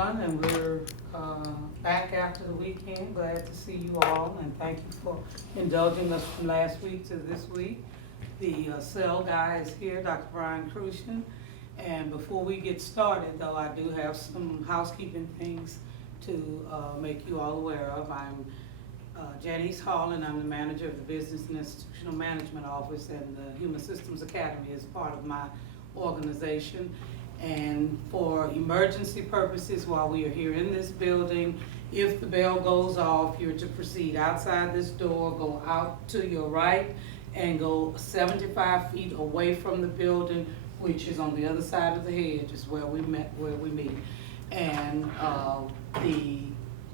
And we're back after the weekend. Glad to see you all, and thank you for indulging us from last week to this week. The cell guy is here, Dr. Brian Crucian. And before we get started, though, I do have some housekeeping things to make you all aware of. I'm Janice Hall, and I'm the manager of the Business and Institutional Management Office, and the Human Systems Academy is part of my organization. And for emergency purposes, while we are here in this building, if the bell goes off, you're to proceed outside this door, go out to your right, and go 75 feet away from the building, which is on the other side of the hedge, is where we meet. And the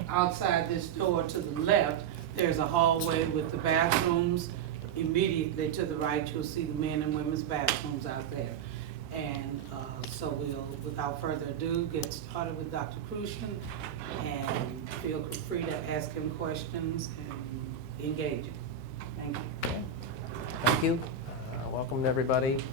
outside this door to the left, there's a hallway with the bathrooms. Immediately to the right, you'll see the men and women's bathrooms out there. And so we'll, without further ado, get started with Dr. Crucian, and feel free to ask him questions and engage him. Thank you. Thank you. Welcome everybody.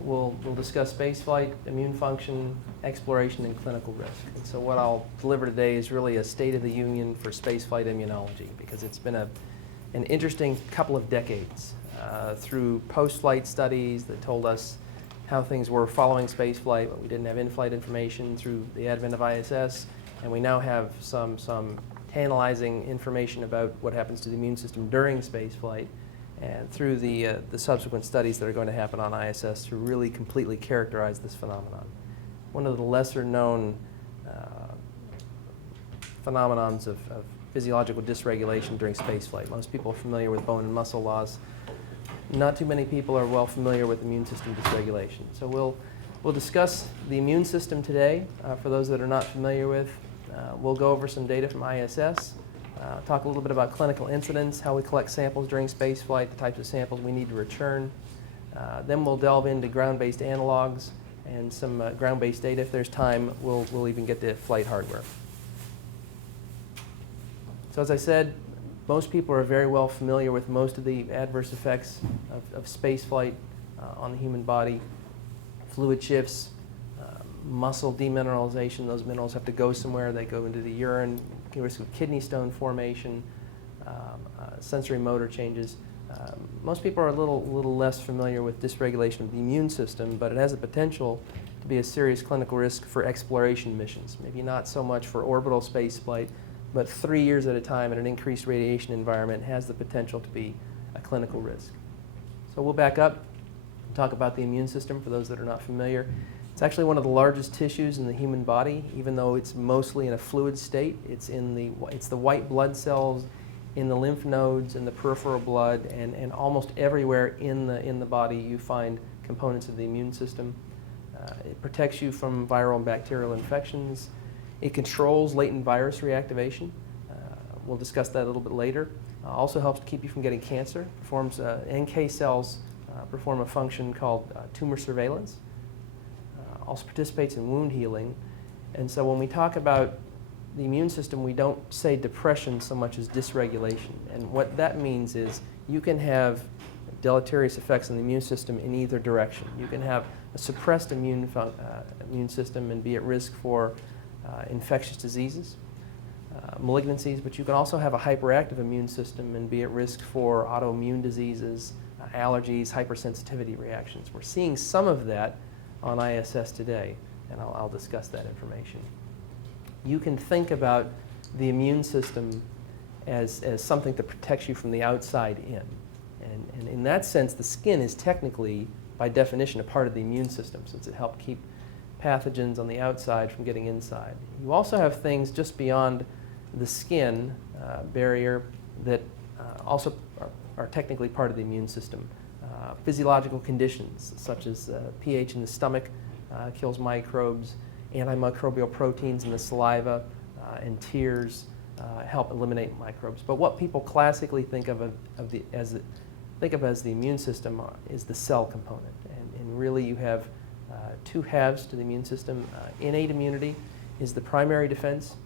We'll discuss spaceflight, immune function, exploration, and clinical risk. And so what I'll deliver today is really a state of the union for spaceflight immunology, because it's been an interesting couple of decades through post-flight studies that told us how things were following spaceflight, but we didn't have in-flight information through the advent of ISS, and we now have some tantalizing information about what happens to the immune system during spaceflight, and through the subsequent studies that are going to happen on ISS to really completely characterize this phenomenon. One of the lesser known phenomenons of physiological dysregulation during spaceflight. Most people are familiar with bone and muscle loss. Not too many people are well familiar with immune system dysregulation. So we'll discuss the immune system today. For those that are not familiar with, we'll go over some data from ISS, talk a little bit about clinical incidents, how we collect samples during spaceflight, the types of samples we need to return. Then we'll delve into ground-based analogs and some ground-based data. If there's time, we'll even get to flight hardware. So as I said, most people are very well familiar with most of the adverse effects of spaceflight on the human body. Fluid shifts, muscle demineralization, those minerals have to go somewhere, they go into the urine, risk of kidney stone formation, sensory motor changes. Most people are a little less familiar with dysregulation of the immune system, but it has the potential to be a serious clinical risk for exploration missions. Maybe not so much for orbital spaceflight, but 3 years at a time in an increased radiation environment has the potential to be a clinical risk. So we'll back up and talk about the immune system for those that are not familiar. It's actually one of the largest tissues in the human body, even though it's mostly in a fluid state. It's the white blood cells in the lymph nodes, in the peripheral blood, and almost everywhere in the body you find components of the immune system. It protects you from viral and bacterial infections. It controls latent virus reactivation. We'll discuss that a little bit later. Also helps to keep you from getting cancer. NK cells perform a function called tumor surveillance. Also participates in wound healing. And so when we talk about the immune system, we don't say depression so much as dysregulation. And what that means is you can have deleterious effects on the immune system in either direction. You can have a suppressed immune system and be at risk for infectious diseases, malignancies, but you can also have a hyperactive immune system and be at risk for autoimmune diseases, allergies, hypersensitivity reactions. We're seeing some of that on ISS today, and I'll discuss that information. You can think about the immune system as something that protects you from the outside in. And in that sense, the skin is technically, by definition, a part of the immune system, since it helped keep pathogens on the outside from getting inside. You also have things just beyond the skin barrier that also are technically part of the immune system. Physiological conditions such as pH in the stomach kills microbes, antimicrobial proteins in the saliva and tears help eliminate microbes. But what people classically think of as the immune system is the cell component. And really you have two halves to the immune system. Innate immunity is the primary defense,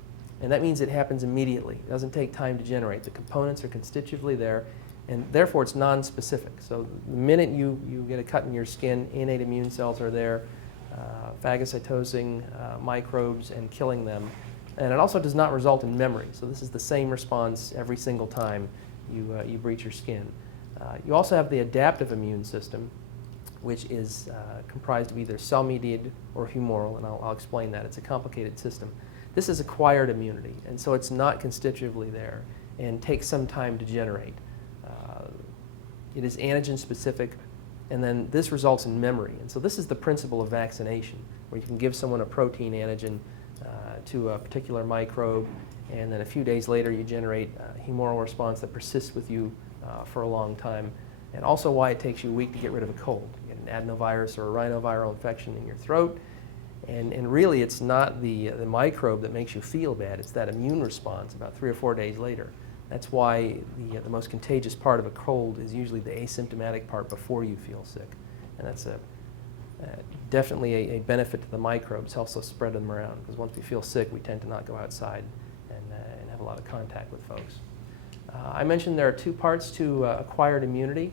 and that means it happens immediately. It doesn't take time to generate. The components are constitutively there, and therefore it's non-specific. So the minute you get a cut in your skin, innate immune cells are there. phagocytosing microbes and killing them. And it also does not result in memory. So this is the same response every single time you breach your skin. You also have the adaptive immune system, which is comprised of either cell-mediated or humoral, and I'll explain that. It's a complicated system. This is acquired immunity, and so it's not constitutively there and takes some time to generate. It is antigen-specific, and then this results in memory. And so this is the principle of vaccination, where you can give someone a protein antigen to a particular microbe, and then a few days later you generate a humoral response that persists with you for a long time, and also why it takes you a week to get rid of a cold. You get an adenovirus or a rhinoviral infection in your throat, and really it's not the microbe that makes you feel bad, it's that immune response about 3 or 4 days later. That's why the most contagious part of a cold is usually the asymptomatic part before you feel sick. And that's definitely a benefit to the microbes, helps us spread them around, because once we feel sick we tend to not go outside and have a lot of contact with folks. I mentioned there are two parts to acquired immunity,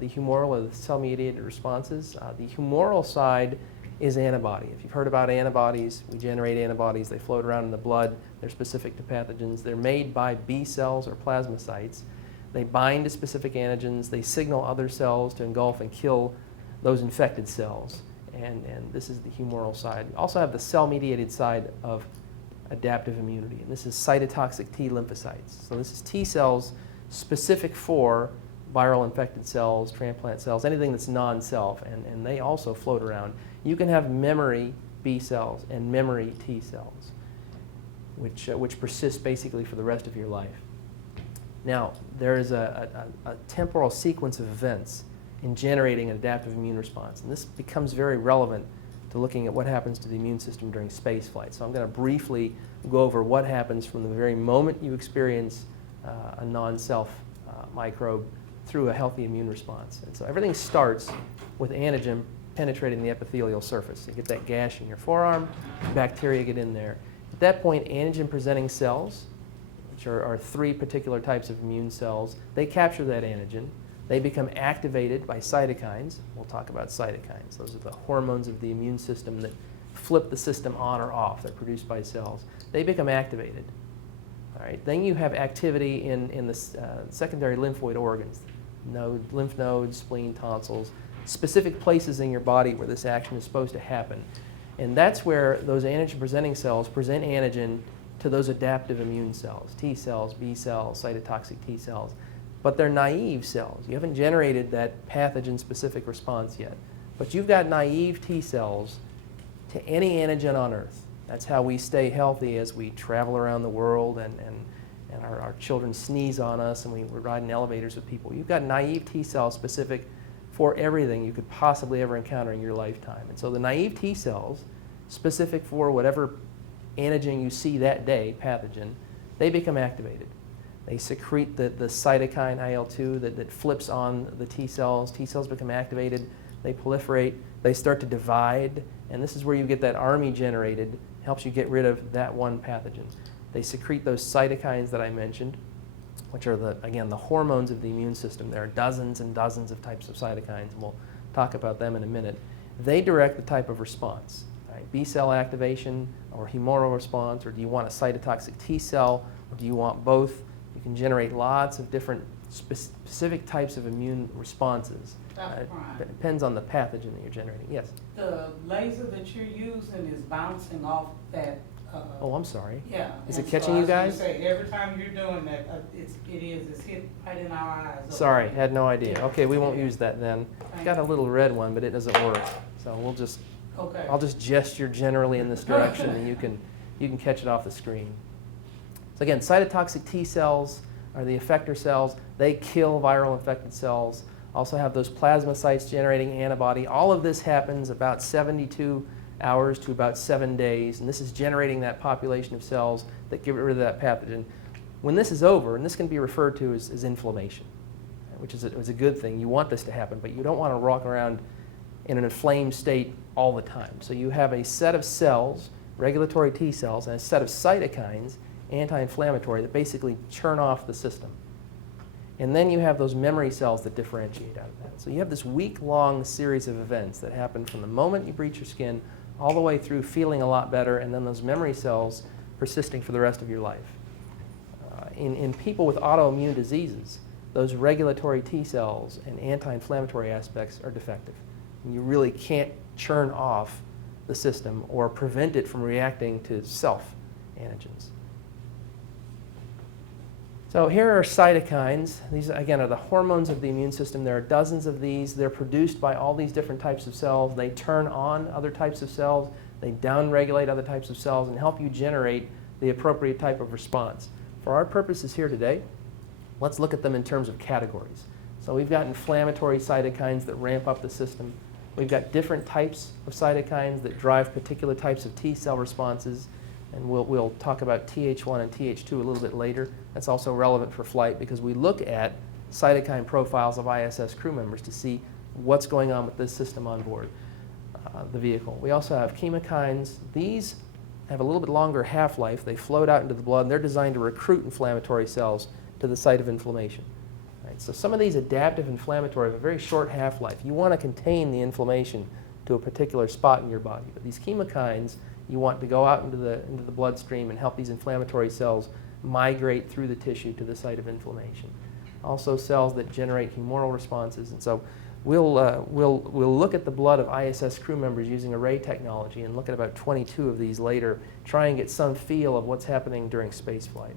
the humoral or the cell-mediated responses. The humoral side is antibody. If you've heard about antibodies, we generate antibodies. They float around in the blood. They're specific to pathogens. They're made by B cells or plasmacytes. They bind to specific antigens. They signal other cells to engulf and kill those infected cells. And this is the humoral side. We also have the cell-mediated side of adaptive immunity, and this is cytotoxic T lymphocytes. So this is T cells specific for viral infected cells, transplant cells, anything that's non-self, and they also float around. You can have memory B cells and memory T cells, which persist basically for the rest of your life. Now, there is a temporal sequence of events in generating an adaptive immune response, and this becomes very relevant to looking at what happens to the immune system during spaceflight. So I'm going to briefly go over what happens from the very moment you experience a non-self microbe through a healthy immune response. And so everything starts with antigen penetrating the epithelial surface. You get that gash in your forearm, bacteria get in there. At that point, antigen-presenting cells, which are 3 particular types of immune cells, they capture that antigen. They become activated by cytokines. We'll talk about cytokines. Those are the hormones of the immune system that flip the system on or off. They're produced by cells. They become activated. All right. Then you have activity in the secondary lymphoid organs, lymph nodes, spleen, tonsils, specific places in your body where this action is supposed to happen. And that's where those antigen-presenting cells present antigen to those adaptive immune cells, T cells, B cells, cytotoxic T cells. But they're naive cells. You haven't generated that pathogen-specific response yet. But you've got naive T cells to any antigen on Earth. That's how we stay healthy as we travel around the world and our children sneeze on us and we're riding elevators with people. You've got naive T cells specific for everything you could possibly ever encounter in your lifetime. And so the naive T cells, specific for whatever antigen you see that day, pathogen, they become activated. They secrete the cytokine IL-2 that flips on the T cells. T cells become activated. They proliferate. They start to divide. And this is where you get that army generated. Helps you get rid of that one pathogen. They secrete those cytokines that I mentioned, which are, again, the hormones of the immune system. There are dozens and dozens of types of cytokines, and we'll talk about them in a minute. They direct the type of response. Right? B cell activation or humoral response, or do you want a cytotoxic T cell, or do you want both? You can generate lots of different specific types of immune responses. It depends on the pathogen that you're generating. Yes? The laser that you're using is bouncing off that. Oh, I'm sorry. Yeah. Is it catching you guys? Say, every time you're doing that, it's hit right in our eyes. Sorry, had no idea. Yeah. Okay, we won't use that then. I've got a little red one, but it doesn't work. So we'll just, okay. I'll just gesture generally in this direction, and you can catch it off the screen. So again, cytotoxic T cells are the effector cells. They kill viral infected cells. Also have those plasmacytes generating antibody. All of this happens about 72 hours to about 7 days, and this is generating that population of cells that get rid of that pathogen. When this is over, and this can be referred to as inflammation, which is a good thing. You want this to happen, but you don't want to walk around in an inflamed state all the time. So you have a set of cells, regulatory T cells, and a set of cytokines, anti-inflammatory, that basically churn off the system. And then you have those memory cells that differentiate out of that. So you have this week-long series of events that happen from the moment you breach your skin all the way through feeling a lot better, and then those memory cells persisting for the rest of your life. In people with autoimmune diseases, those regulatory T cells and anti-inflammatory aspects are defective. And you really can't churn off the system or prevent it from reacting to self-antigens. So here are cytokines. These, again, are the hormones of the immune system. There are dozens of these. They're produced by all these different types of cells. They turn on other types of cells. They downregulate other types of cells and help you generate the appropriate type of response. For our purposes here today, let's look at them in terms of categories. So we've got inflammatory cytokines that ramp up the system. We've got different types of cytokines that drive particular types of T cell responses. And we'll talk about Th1 and Th2 a little bit later. That's also relevant for flight because we look at cytokine profiles of ISS crew members to see what's going on with this system on board the vehicle. We also have chemokines. These have a little bit longer half-life. They float out into the blood, and they're designed to recruit inflammatory cells to the site of inflammation. Right? So some of these adaptive inflammatory have a very short half-life. You want to contain the inflammation to a particular spot in your body. But these chemokines, you want to go out into the bloodstream and help these inflammatory cells migrate through the tissue to the site of inflammation. Also cells that generate humoral responses. And so we'll look at the blood of ISS crew members using array technology and look at about 22 of these later, try and get some feel of what's happening during spaceflight.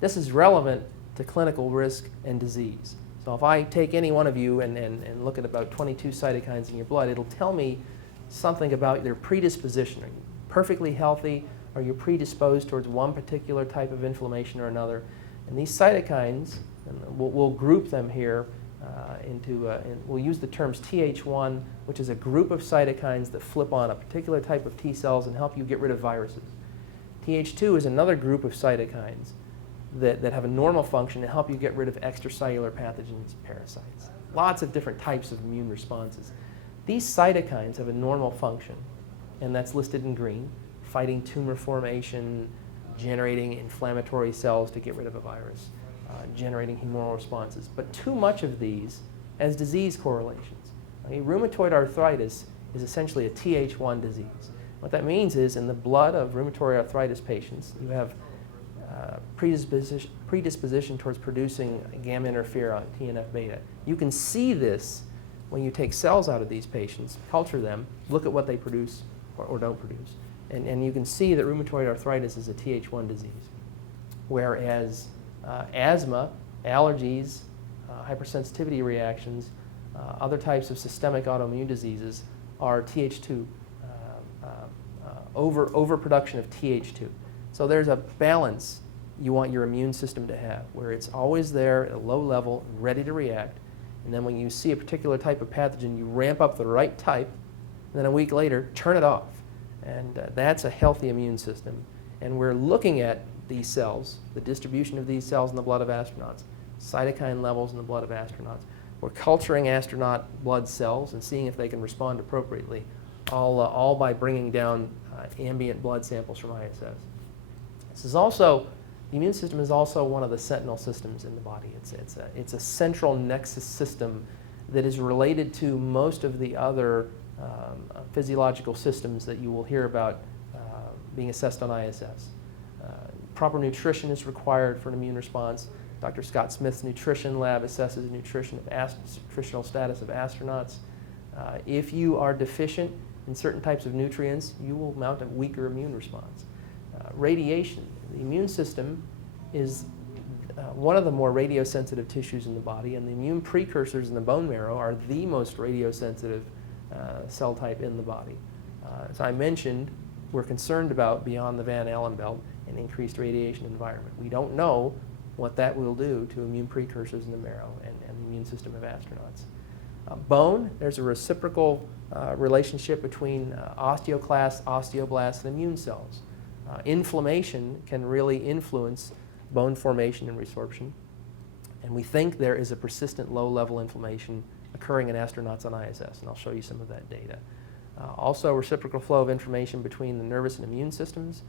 This is relevant to clinical risk and disease. So if I take any one of you and look at about 22 cytokines in your blood, it'll tell me something about their predisposition. Are you perfectly healthy? Are you predisposed towards one particular type of inflammation or another? And these cytokines, and we'll group them here we'll use the terms Th1, which is a group of cytokines that flip on a particular type of T cells and help you get rid of viruses. Th2 is another group of cytokines that have a normal function to help you get rid of extracellular pathogens, parasites. Lots of different types of immune responses. These cytokines have a normal function, and that's listed in green, fighting tumor formation, generating inflammatory cells to get rid of a virus, generating humoral responses. But too much of these as disease correlations. Rheumatoid arthritis is essentially a Th1 disease. What that means is in the blood of rheumatoid arthritis patients, you have predisposition towards producing gamma interferon, TNF-beta. You can see this when you take cells out of these patients, culture them, look at what they produce or don't produce. And you can see that rheumatoid arthritis is a Th1 disease, whereas asthma, allergies, hypersensitivity reactions, other types of systemic autoimmune diseases are Th2, overproduction of Th2. So there's a balance you want your immune system to have, where it's always there at a low level, ready to react, and then when you see a particular type of pathogen, you ramp up the right type, and then a week later, turn it off. And that's a healthy immune system. And we're looking at these cells, the distribution of these cells in the blood of astronauts, cytokine levels in the blood of astronauts. We're culturing astronaut blood cells and seeing if they can respond appropriately, all by bringing down ambient blood samples from ISS. This is also, the immune system is also one of the sentinel systems in the body. It's a central nexus system that is related to most of the other physiological systems that you will hear about being assessed on ISS. Proper nutrition is required for an immune response. Dr. Scott Smith's nutrition lab assesses nutritional status of astronauts. If you are deficient in certain types of nutrients, you will mount a weaker immune response. Radiation. The immune system is one of the more radiosensitive tissues in the body, and the immune precursors in the bone marrow are the most radiosensitive cell type in the body. As I mentioned, we're concerned about, beyond the Van Allen belt, an increased radiation environment. We don't know what that will do to immune precursors in the marrow and the immune system of astronauts. Bone, there's a reciprocal relationship between osteoclasts, osteoblasts, and immune cells. Inflammation can really influence bone formation and resorption, and we think there is a persistent low-level inflammation occurring in astronauts on ISS, and I'll show you some of that data. Also, reciprocal flow of information between the nervous and immune systems.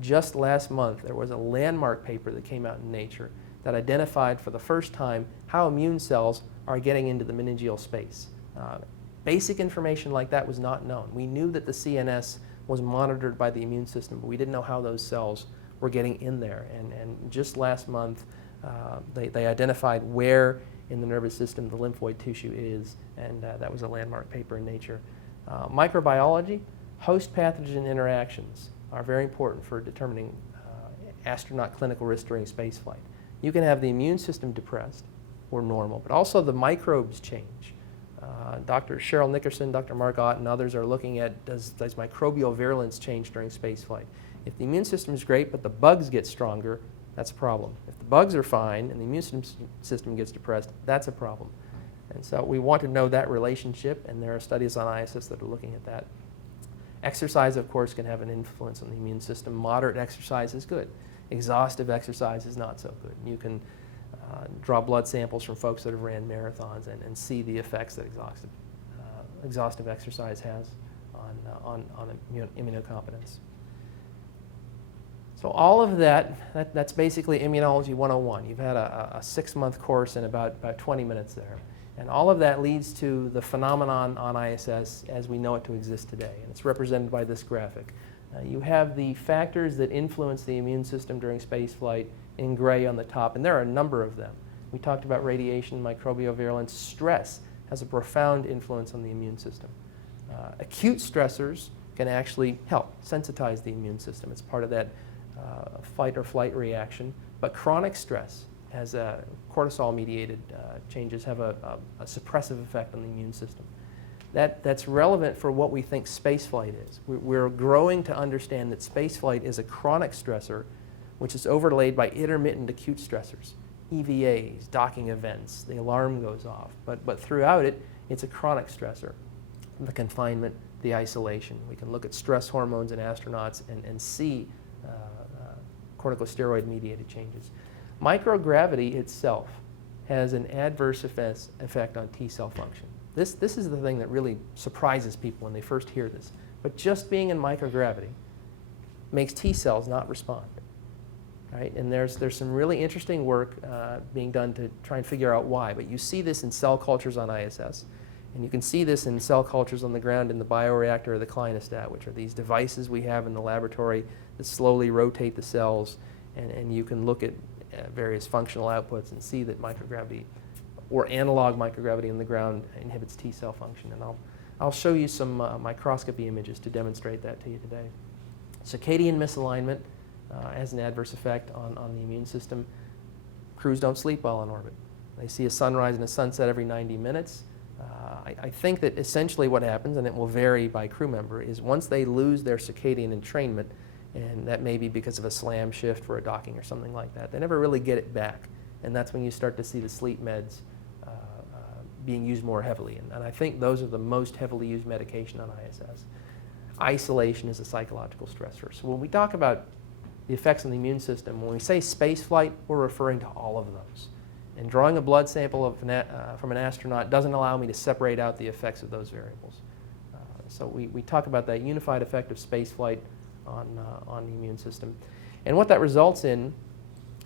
Just last month, there was a landmark paper that came out in Nature that identified for the first time how immune cells are getting into the meningeal space. Basic information like that was not known. We knew that the CNS was monitored by the immune system, but we didn't know how those cells were getting in there. And just last month, they identified where in the nervous system the lymphoid tissue is, and that was a landmark paper in Nature. Microbiology, host pathogen interactions are very important for determining astronaut clinical risk during spaceflight. You can have the immune system depressed or normal, but also the microbes change. Dr. Cheryl Nickerson, Dr. Mark Ott, and others are looking at does microbial virulence change during spaceflight. If the immune system is great, but the bugs get stronger, that's a problem. If the bugs are fine and the immune system gets depressed, that's a problem. And so we want to know that relationship, and there are studies on ISS that are looking at that. Exercise, of course, can have an influence on the immune system. Moderate exercise is good. Exhaustive exercise is not so good. You can draw blood samples from folks that have ran marathons and see the effects that exhaustive exercise has on immunocompetence. So all of that's basically Immunology 101. You've had a 6-month course in about 20 minutes there. And all of that leads to the phenomenon on ISS as we know it to exist today. And it's represented by this graphic. You have the factors that influence the immune system during spaceflight in gray on the top, and there are a number of them. We talked about radiation, microbial virulence. Stress has a profound influence on the immune system. Acute stressors can actually help sensitize the immune system. It's part of that fight or flight reaction. But chronic stress, as cortisol-mediated changes, have a suppressive effect on the immune system. That's relevant for what we think spaceflight is. We're growing to understand that spaceflight is a chronic stressor which is overlaid by intermittent acute stressors, EVAs, docking events, the alarm goes off. But throughout it, it's a chronic stressor. The confinement, the isolation. We can look at stress hormones in astronauts and see corticosteroid-mediated changes. Microgravity itself has an adverse effect on T cell function. This is the thing that really surprises people when they first hear this. But just being in microgravity makes T cells not respond. Right? And there's some really interesting work being done to try and figure out why. But you see this in cell cultures on ISS. And you can see this in cell cultures on the ground in the bioreactor or the clinostat, which are these devices we have in the laboratory that slowly rotate the cells. And you can look at various functional outputs and see that microgravity or analog microgravity in the ground inhibits T cell function. And I'll show you some microscopy images to demonstrate that to you today. Circadian misalignment has an adverse effect on the immune system. Crews don't sleep while on orbit. They see a sunrise and a sunset every 90 minutes. I think that essentially what happens, and it will vary by crew member, is once they lose their circadian entrainment, and that may be because of a slam shift for a docking or something like that, they never really get it back. And that's when you start to see the sleep meds being used more heavily. And I think those are the most heavily used medication on ISS. Isolation is a psychological stressor. So when we talk about the effects on the immune system, when we say space flight, we're referring to all of those. And drawing a blood sample from an astronaut doesn't allow me to separate out the effects of those variables. So we talk about that unified effect of space flight on the immune system. And what that results in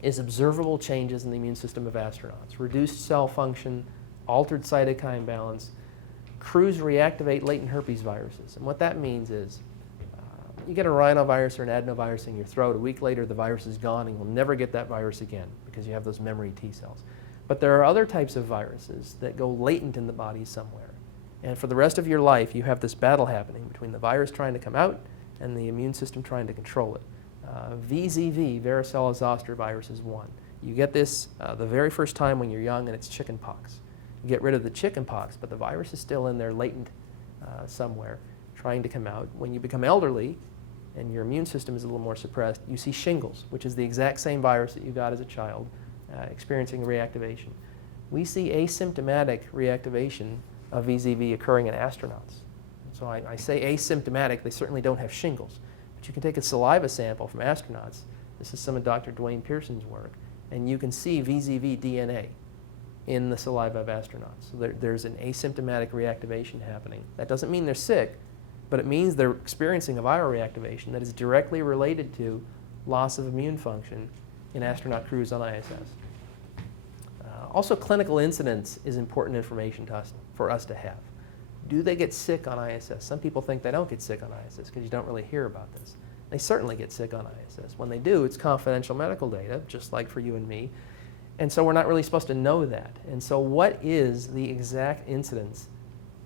is observable changes in the immune system of astronauts. Reduced cell function, altered cytokine balance. Crews reactivate latent herpes viruses. And what that means is you get a rhinovirus or an adenovirus in your throat, a week later the virus is gone and you'll never get that virus again because you have those memory T cells. But there are other types of viruses that go latent in the body somewhere. And for the rest of your life, you have this battle happening between the virus trying to come out and the immune system trying to control it. VZV, varicella zoster virus, is one. You get this the very first time when you're young, and it's chicken pox. You get rid of the chicken pox, but the virus is still in there latent somewhere, trying to come out. When you become elderly and your immune system is a little more suppressed, you see shingles, which is the exact same virus that you got as a child, experiencing reactivation. We see asymptomatic reactivation of VZV occurring in astronauts. So I say asymptomatic, they certainly don't have shingles. But you can take a saliva sample from astronauts. This is some of Dr. Dwayne Pearson's work. And you can see VZV DNA in the saliva of astronauts. So there's an asymptomatic reactivation happening. That doesn't mean they're sick, but it means they're experiencing a viral reactivation that is directly related to loss of immune function in astronaut crews on ISS. Also, clinical incidence is important information to us, for us to have. Do they get sick on ISS? Some people think they don't get sick on ISS because you don't really hear about this. They certainly get sick on ISS. When they do, it's confidential medical data, just like for you and me. And so we're not really supposed to know that. And so what is the exact incidence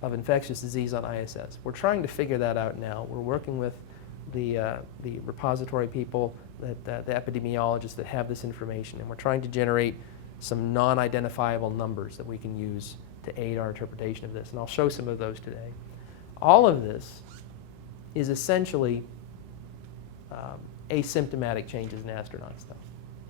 of infectious disease on ISS? We're trying to figure that out now. We're working with the repository people, the epidemiologists that have this information, and we're trying to generate some non-identifiable numbers that we can use to aid our interpretation of this. And I'll show some of those today. All of this is essentially asymptomatic changes in astronaut stuff.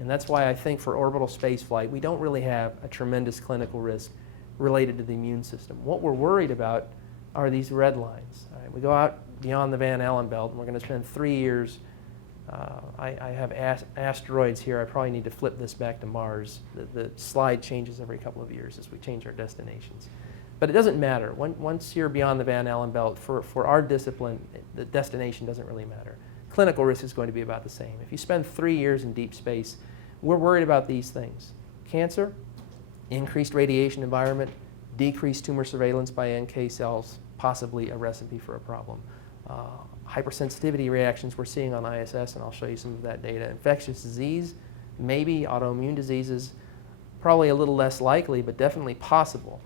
And that's why I think for orbital spaceflight, we don't really have a tremendous clinical risk related to the immune system. What we're worried about are these red lines. All right, we go out beyond the Van Allen belt, and we're going to spend 3 years. I have asteroids here. I probably need to flip this back to Mars. The slide changes every couple of years as we change our destinations. But it doesn't matter. Once you're beyond the Van Allen belt, for our discipline, the destination doesn't really matter. Clinical risk is going to be about the same. If you spend 3 years in deep space, we're worried about these things. Cancer, increased radiation environment, decreased tumor surveillance by NK cells, possibly a recipe for a problem. Hypersensitivity reactions we're seeing on ISS, and I'll show you some of that data. Infectious disease, maybe autoimmune diseases, probably a little less likely, but definitely possible.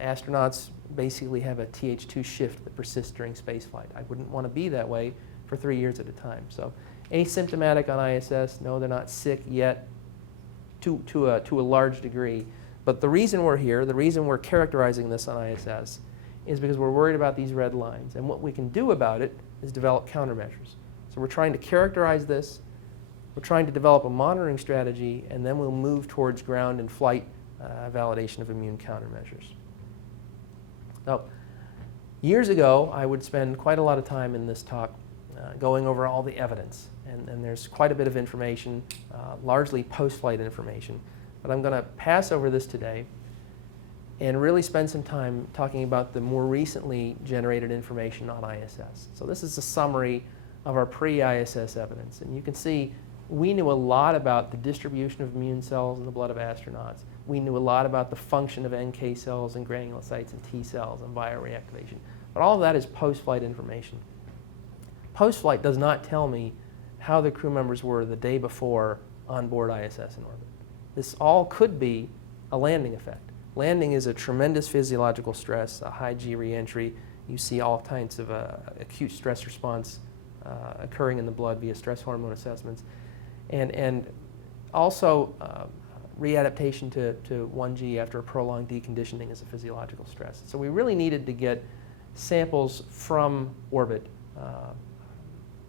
Astronauts basically have a Th2 shift that persists during spaceflight. I wouldn't want to be that way for 3 years at a time. So asymptomatic on ISS, no, they're not sick yet to a large degree. But the reason we're here, the reason we're characterizing this on ISS is because we're worried about these red lines. And what we can do about it is develop countermeasures. So we're trying to characterize this, we're trying to develop a monitoring strategy, and then we'll move towards ground and flight validation of immune countermeasures. Now, years ago, I would spend quite a lot of time in this talk going over all the evidence. And there's quite a bit of information, largely post-flight information. But I'm going to pass over this today and really spend some time talking about the more recently generated information on ISS. So this is a summary of our pre-ISS evidence. And you can see we knew a lot about the distribution of immune cells in the blood of astronauts. We knew a lot about the function of NK cells and granulocytes and T cells and bioreactivation. But all of that is post-flight information. Post-flight does not tell me how the crew members were the day before on board ISS in orbit. This all could be a landing effect. Landing is a tremendous physiological stress, a high G reentry. You see all kinds of acute stress response occurring in the blood via stress hormone assessments. And also readaptation to 1G after a prolonged deconditioning is a physiological stress. So we really needed to get samples from orbit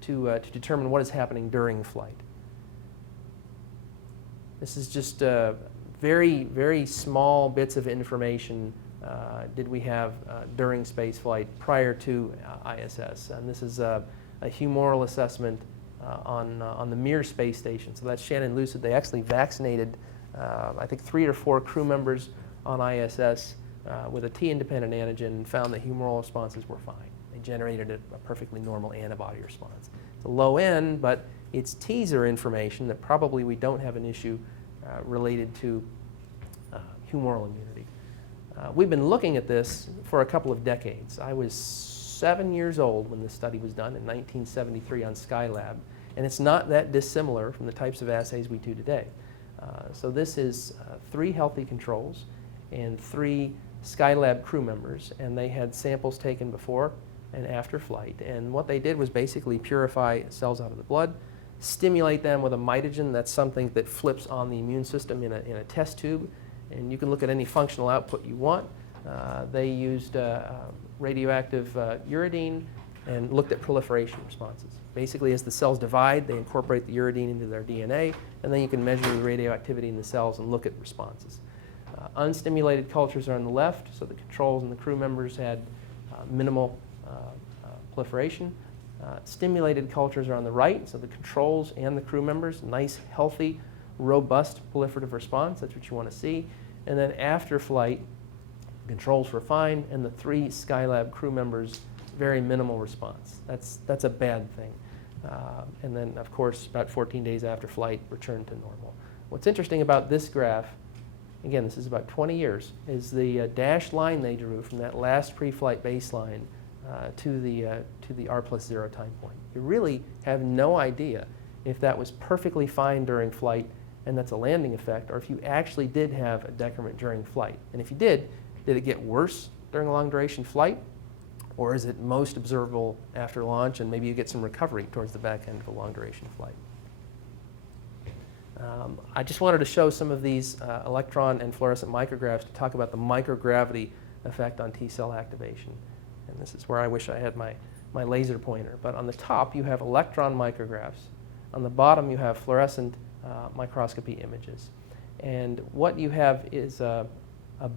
to determine what is happening during flight. This is just very, very small bits of information did we have during spaceflight prior to ISS. And this is a humoral assessment on the Mir space station. So that's Shannon Lucid. They actually vaccinated, I think, 3 or 4 crew members on ISS with a T-independent antigen and found that humoral responses were fine. They generated a perfectly normal antibody response. It's a low end, but it's teaser information that probably we don't have an issue related to humoral immunity. We've been looking at this for a couple of decades. I was 7 years old when this study was done in 1973 on Skylab, and it's not that dissimilar from the types of assays we do today. So this is 3 healthy controls and 3 Skylab crew members, and they had samples taken before and after flight. And what they did was basically purify cells out of the blood, stimulate them with a mitogen. That's something that flips on the immune system in a test tube, and you can look at any functional output you want. They used radioactive uridine and looked at proliferation responses. Basically, as the cells divide, they incorporate the uridine into their DNA, and then you can measure the radioactivity in the cells and look at responses. Unstimulated cultures are on the left, so the controls and the crew members had minimal proliferation. Stimulated cultures are on the right, so the controls and the crew members, nice, healthy, robust proliferative response. That's what you want to see. And then after flight, controls were fine, and the 3 Skylab crew members, very minimal response. That's a bad thing. And then, of course, about 14 days after flight, return to normal. What's interesting about this graph again, this is about 20 years, is the dashed line they drew from that last pre-flight baseline to the R+0 time point. You really have no idea if that was perfectly fine during flight and that's a landing effect, or if you actually did have a decrement during flight. And if you did it get worse during a long duration flight, or is it most observable after launch and maybe you get some recovery towards the back end of a long duration flight? I just wanted to show some of these electron and fluorescent micrographs to talk about the microgravity effect on T cell activation. And this is where I wish I had my laser pointer. But on the top you have electron micrographs. On the bottom you have fluorescent microscopy images. And what you have is a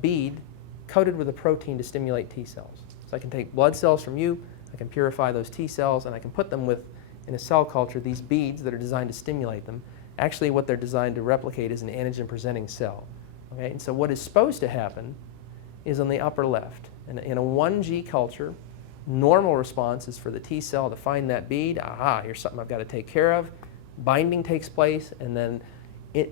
bead coated with a protein to stimulate T cells. So I can take blood cells from you, I can purify those T cells, and I can put them in a cell culture, these beads that are designed to stimulate them. Actually, what they're designed to replicate is an antigen-presenting cell. Okay? And so what is supposed to happen is on the upper left. In a 1G culture, normal response is for the T cell to find that bead. Aha, here's something I've got to take care of. Binding takes place, and then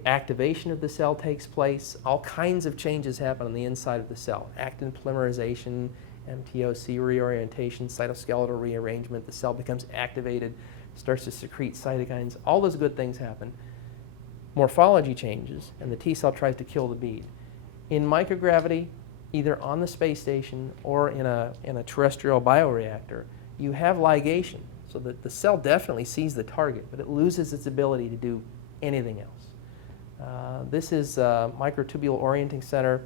activation of the cell takes place. All kinds of changes happen on the inside of the cell. Actin polymerization, MTOC reorientation, cytoskeletal rearrangement. The cell becomes activated, starts to secrete cytokines. All those good things happen. Morphology changes, and the T cell tries to kill the bead. In microgravity, either on the space station or in a terrestrial bioreactor, you have ligation, so that the cell definitely sees the target, but it loses its ability to do anything else. This is microtubule orienting center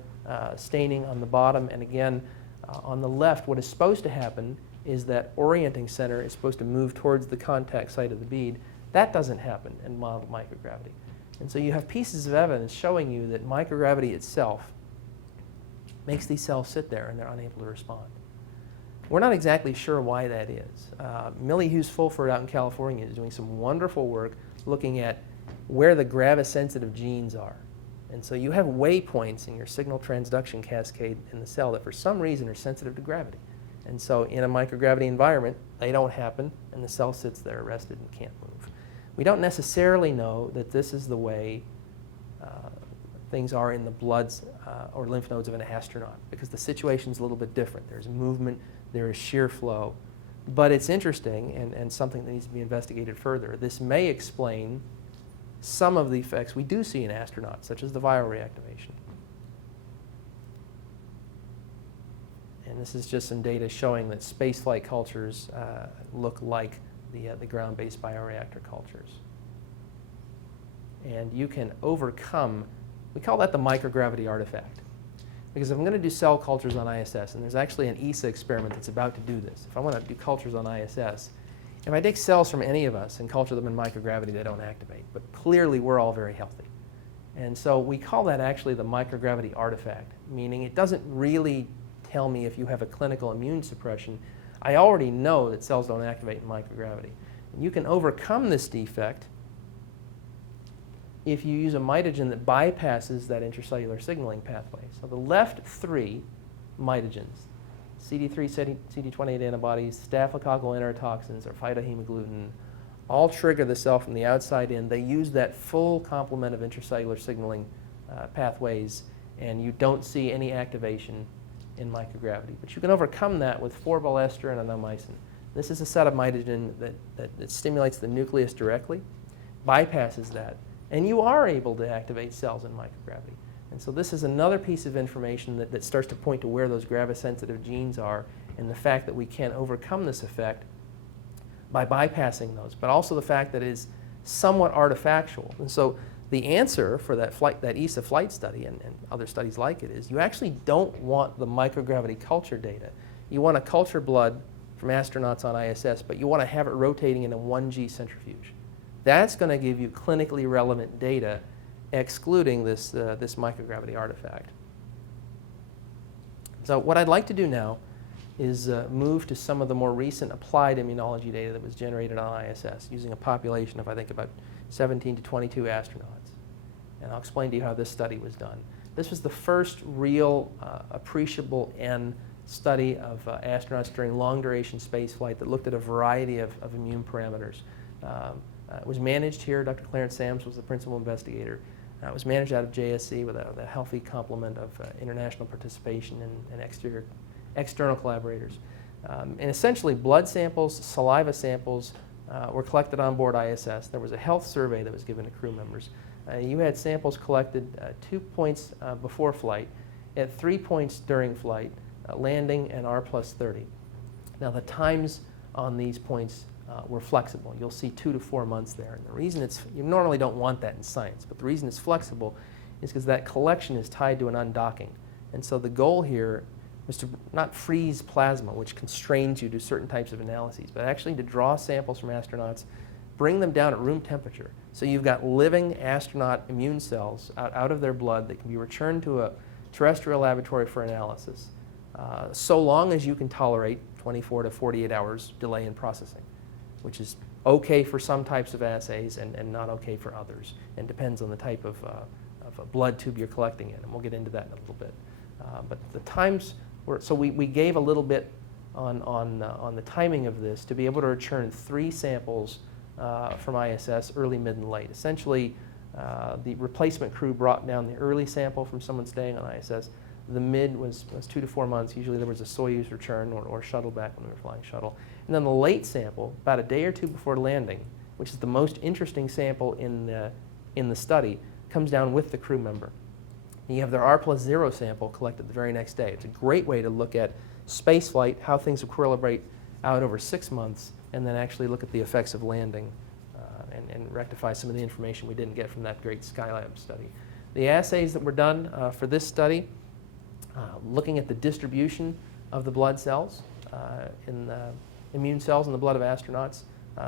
staining on the bottom, and again, on the left, what is supposed to happen is that orienting center is supposed to move towards the contact site of the bead. That doesn't happen in modeled microgravity. And so you have pieces of evidence showing you that microgravity itself makes these cells sit there and they're unable to respond. We're not exactly sure why that is. Millie Hughes-Fulford out in California is doing some wonderful work looking at where the gravisensitive genes are. And so you have waypoints in your signal transduction cascade in the cell that for some reason are sensitive to gravity. And so in a microgravity environment, they don't happen, and the cell sits there arrested and can't move. We don't necessarily know that this is the way things are in the bloods or lymph nodes of an astronaut, because the situation's a little bit different. There's movement, there is shear flow. But it's interesting and something that needs to be investigated further. This may explain some of the effects we do see in astronauts, such as the viral reactivation. And this is just some data showing that spaceflight cultures look like the ground-based bioreactor cultures. And you can overcome, we call that the microgravity artifact. Because if I'm going to do cell cultures on ISS, and there's actually an ESA experiment that's about to do this. If I want to do cultures on ISS, if I take cells from any of us and culture them in microgravity, they don't activate. But clearly, we're all very healthy. And so we call that actually the microgravity artifact, meaning it doesn't really tell me if you have a clinical immune suppression. I already know that cells don't activate in microgravity. And you can overcome this defect if you use a mitogen that bypasses that intracellular signaling pathway. So the left three mitogens, CD3, CD28 antibodies, staphylococcal enterotoxins, or phytohemagglutinin, all trigger the cell from the outside in. They use that full complement of intracellular signaling pathways, and you don't see any activation in microgravity. But you can overcome that with 4-balester and anomycin. This is a set of mitogen that stimulates the nucleus directly, bypasses that, and you are able to activate cells in microgravity. And so this is another piece of information that starts to point to where those gravisensitive genes are, and the fact that we can overcome this effect by bypassing those, but also the fact that it is somewhat artifactual. And so the answer for that ESA flight study and other studies like it is you actually don't want the microgravity culture data. You want to culture blood from astronauts on ISS, but you want to have it rotating in a 1G centrifuge. That's going to give you clinically relevant data excluding this microgravity artifact. So what I'd like to do now is move to some of the more recent applied immunology data that was generated on ISS using a population of, I think, about 17 to 22 astronauts. And I'll explain to you how this study was done. This was the first real appreciable N study of astronauts during long-duration spaceflight that looked at a variety of immune parameters. It was managed here. Dr. Clarence Sams was the principal investigator. It was managed out of JSC with a healthy complement of international participation and external collaborators. And essentially, blood samples, saliva samples were collected on board ISS. There was a health survey that was given to crew members. You had samples collected 2 points before flight, at 3 points during flight, landing, and R+30. Now, the times on these points were flexible. You'll see 2 to 4 months there. And the reason you normally don't want that in science, but the reason it's flexible is because that collection is tied to an undocking. And so the goal here was to not freeze plasma, which constrains you to certain types of analyses, but actually to draw samples from astronauts, bring them down at room temperature. So you've got living astronaut immune cells out of their blood that can be returned to a terrestrial laboratory for analysis, so long as you can tolerate 24 to 48 hours delay in processing, which is okay for some types of assays and not okay for others, and depends on the type of a blood tube you're collecting in, and we'll get into that in a little bit. But the times were, so we gave a little bit on the timing of this to be able to return 3 samples from ISS, early, mid, and late. Essentially, the replacement crew brought down the early sample from someone staying on ISS. The mid was 2 to 4 months. Usually there was a Soyuz return or shuttle back when we were flying shuttle. And then the late sample, about a day or 2 before landing, which is the most interesting sample in the study, comes down with the crew member. And you have their R+0 sample collected the very next day. It's a great way to look at spaceflight, how things equilibrate out over 6 months, and then actually look at the effects of landing and rectify some of the information we didn't get from that great Skylab study. The assays that were done for this study, looking at the distribution of the blood cells, in the immune cells in the blood of astronauts.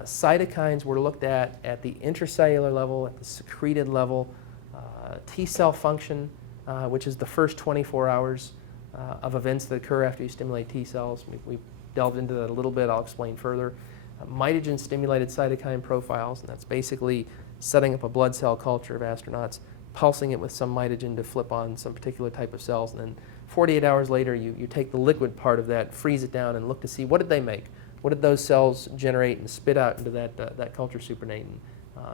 Cytokines were looked at the intracellular level, at the secreted level, T cell function, which is the first 24 hours of events that occur after you stimulate T cells. We've delved into that a little bit. I'll explain further. Mitogen-stimulated cytokine profiles, and that's basically setting up a blood cell culture of astronauts, pulsing it with some mitogen to flip on some particular type of cells, and then 48 hours later you take the liquid part of that, freeze it down, and look to see what did they make? What did those cells generate and spit out into that culture supernatant?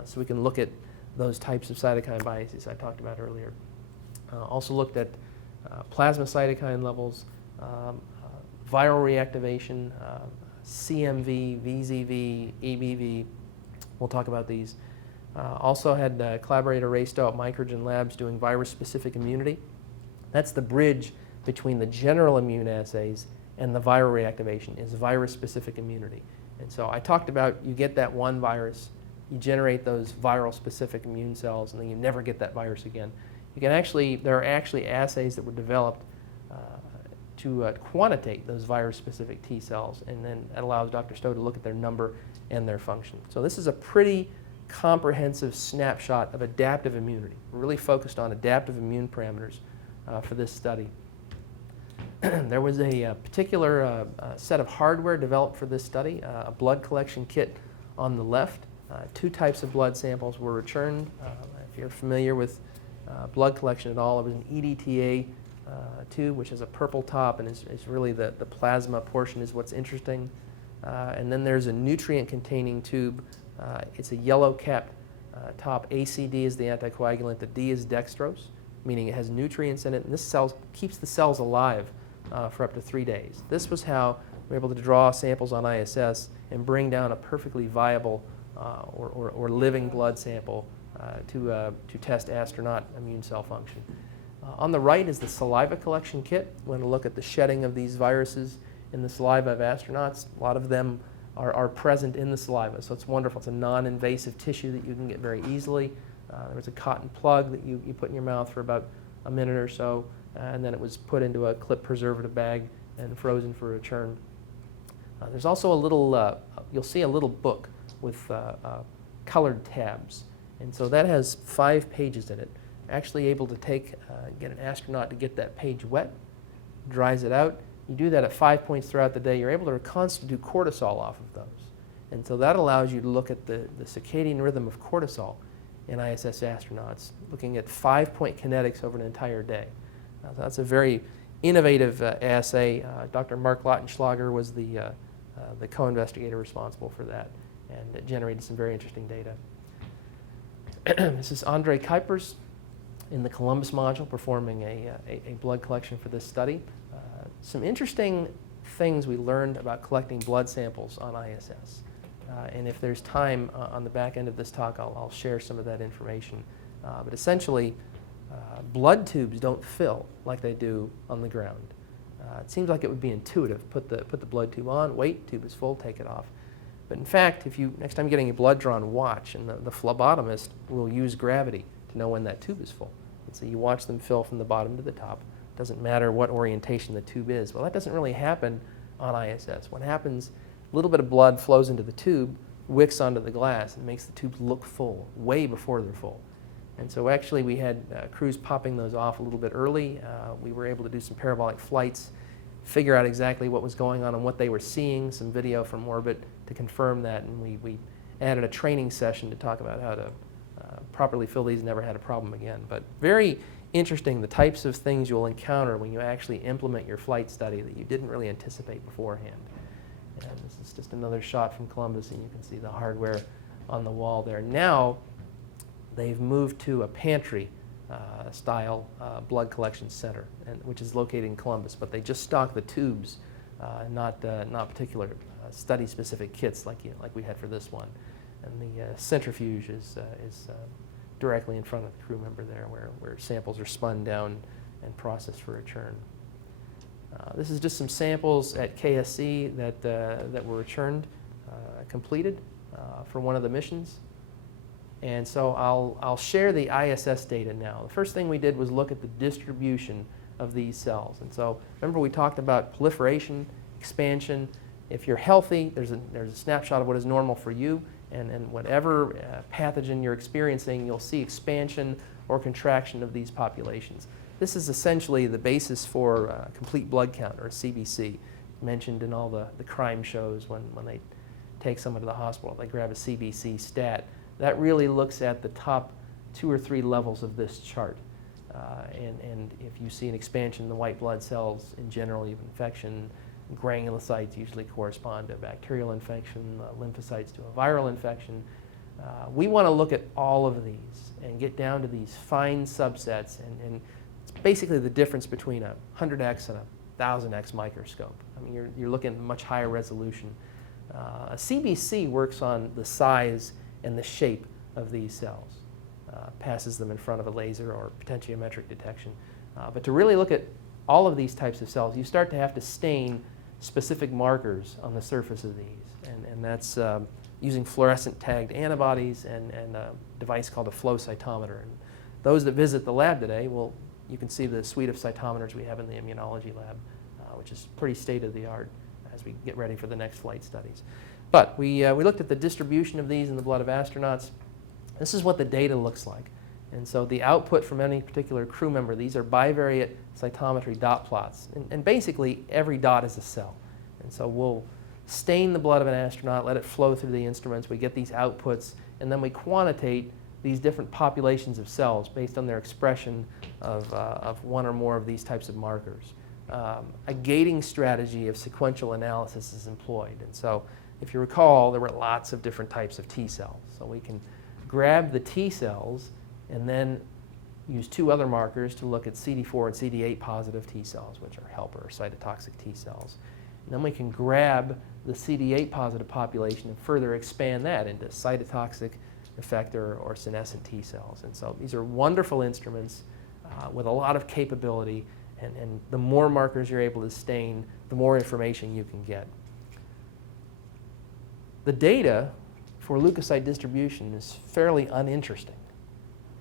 So we can look at those types of cytokine biases I talked about earlier. Also looked at plasma cytokine levels, viral reactivation, CMV, VZV, EBV. We'll talk about these. Also had collaborator Ray Stowe at Microgen Labs doing virus-specific immunity. That's the bridge between the general immune assays and the viral reactivation, is virus-specific immunity. And so I talked about you get that one virus, you generate those viral-specific immune cells, and then you never get that virus again. You can actually, there are actually assays that were developed to quantitate those virus-specific T cells, and then that allows Dr. Stowe to look at their number and their function. So this is a pretty comprehensive snapshot of adaptive immunity. We're really focused on adaptive immune parameters for this study. There was a particular set of hardware developed for this study, a blood collection kit on the left. 2 types of blood samples were returned. If you're familiar with blood collection at all, it was an EDTA tube, which has a purple top and is really the plasma portion is what's interesting. And then there's a nutrient-containing tube. It's a yellow-capped top. ACD is the anticoagulant. The D is dextrose, meaning it has nutrients in it, and this keeps the cells alive for up to 3 days. This was how we were able to draw samples on ISS and bring down a perfectly viable or living blood sample to test astronaut immune cell function. On the right is the saliva collection kit. We're going to look at the shedding of these viruses in the saliva of astronauts. A lot of them are present in the saliva, so it's wonderful. It's a non-invasive tissue that you can get very easily. There was a cotton plug that you put in your mouth for about a minute or so, and then it was put into a clip preservative bag and frozen for return. There's also a little, you'll see a little book with colored tabs, and so that has 5 pages in it. Actually able to get an astronaut to get that page wet, dries it out. You do that at 5 points throughout the day. You're able to reconstitute cortisol off of those. And so that allows you to look at the circadian rhythm of cortisol in ISS astronauts, looking at 5-point kinetics over an entire day. So that's a very innovative assay. Dr. Mark Lautenschlager was the co-investigator responsible for that, and it generated some very interesting data. This is Andre Kuiper's in the Columbus module performing a blood collection for this study. Some interesting things we learned about collecting blood samples on ISS. And if there's time on the back end of this talk, I'll share some of that information. But essentially, blood tubes don't fill like they do on the ground. It seems like it would be intuitive. Put the blood tube on, wait, tube is full, take it off. But in fact, if you, next time you're getting your blood drawn, watch, and the phlebotomist will use gravity to know when that tube is full. And so you watch them fill from the bottom to the top. Doesn't matter what orientation the tube is. Well, that doesn't really happen on ISS. What happens, a little bit of blood flows into the tube, wicks onto the glass, and makes the tubes look full, way before they're full. And so actually we had crews popping those off a little bit early. We were able to do some parabolic flights, figure out exactly what was going on and what they were seeing, some video from orbit to confirm that, and we added a training session to talk about how to properly fill these, never had a problem again. But very interesting, the types of things you'll encounter when you actually implement your flight study that you didn't really anticipate beforehand. And this is just another shot from Columbus, and you can see the hardware on the wall there. Now, they've moved to a pantry style blood collection center, which is located in Columbus, but they just stock the tubes, not particular study-specific kits like we had for this one. And the centrifuge is directly in front of the crew member there, where samples are spun down and processed for return. This is just some samples at KSC that were returned, completed for one of the missions. And so I'll share the ISS data now. The first thing we did was look at the distribution of these cells. And so remember we talked about proliferation, expansion. If you're healthy, there's a snapshot of what is normal for you, and whatever pathogen you're experiencing, you'll see expansion or contraction of these populations. This is essentially the basis for complete blood count, or CBC, mentioned in all the crime shows when they take someone to the hospital. They grab a CBC stat. That really looks at the top 2 or 3 levels of this chart. And if you see an expansion in the white blood cells, in general, you have infection. Granulocytes usually correspond to a bacterial infection, lymphocytes to a viral infection. We want to look at all of these and get down to these fine subsets, and it's basically the difference between a 100x and a 1000x microscope. I mean, you're looking at much higher resolution. A CBC works on the size and the shape of these cells, passes them in front of a laser or potentiometric detection. But to really look at all of these types of cells, you start to have to stain specific markers on the surface of these. And that's using fluorescent tagged antibodies and a device called a flow cytometer. And those that visit the lab today, you can see the suite of cytometers we have in the immunology lab, which is pretty state-of-the-art as we get ready for the next flight studies. But we looked at the distribution of these in the blood of astronauts. This is what the data looks like. And so the output from any particular crew member, these are bivariate cytometry dot plots. And basically, every dot is a cell. And so we'll stain the blood of an astronaut, let it flow through the instruments, we get these outputs, and then we quantitate these different populations of cells based on their expression of one or more of these types of markers. A gating strategy of sequential analysis is employed. And so if you recall, there were lots of different types of T cells. So we can grab the T cells and then use 2 other markers to look at CD4 and CD8 positive T cells, which are helper or cytotoxic T cells. And then we can grab the CD8 positive population and further expand that into cytotoxic effector or senescent T cells. And so these are wonderful instruments with a lot of capability, and the more markers you're able to stain, the more information you can get. The data for leukocyte distribution is fairly uninteresting.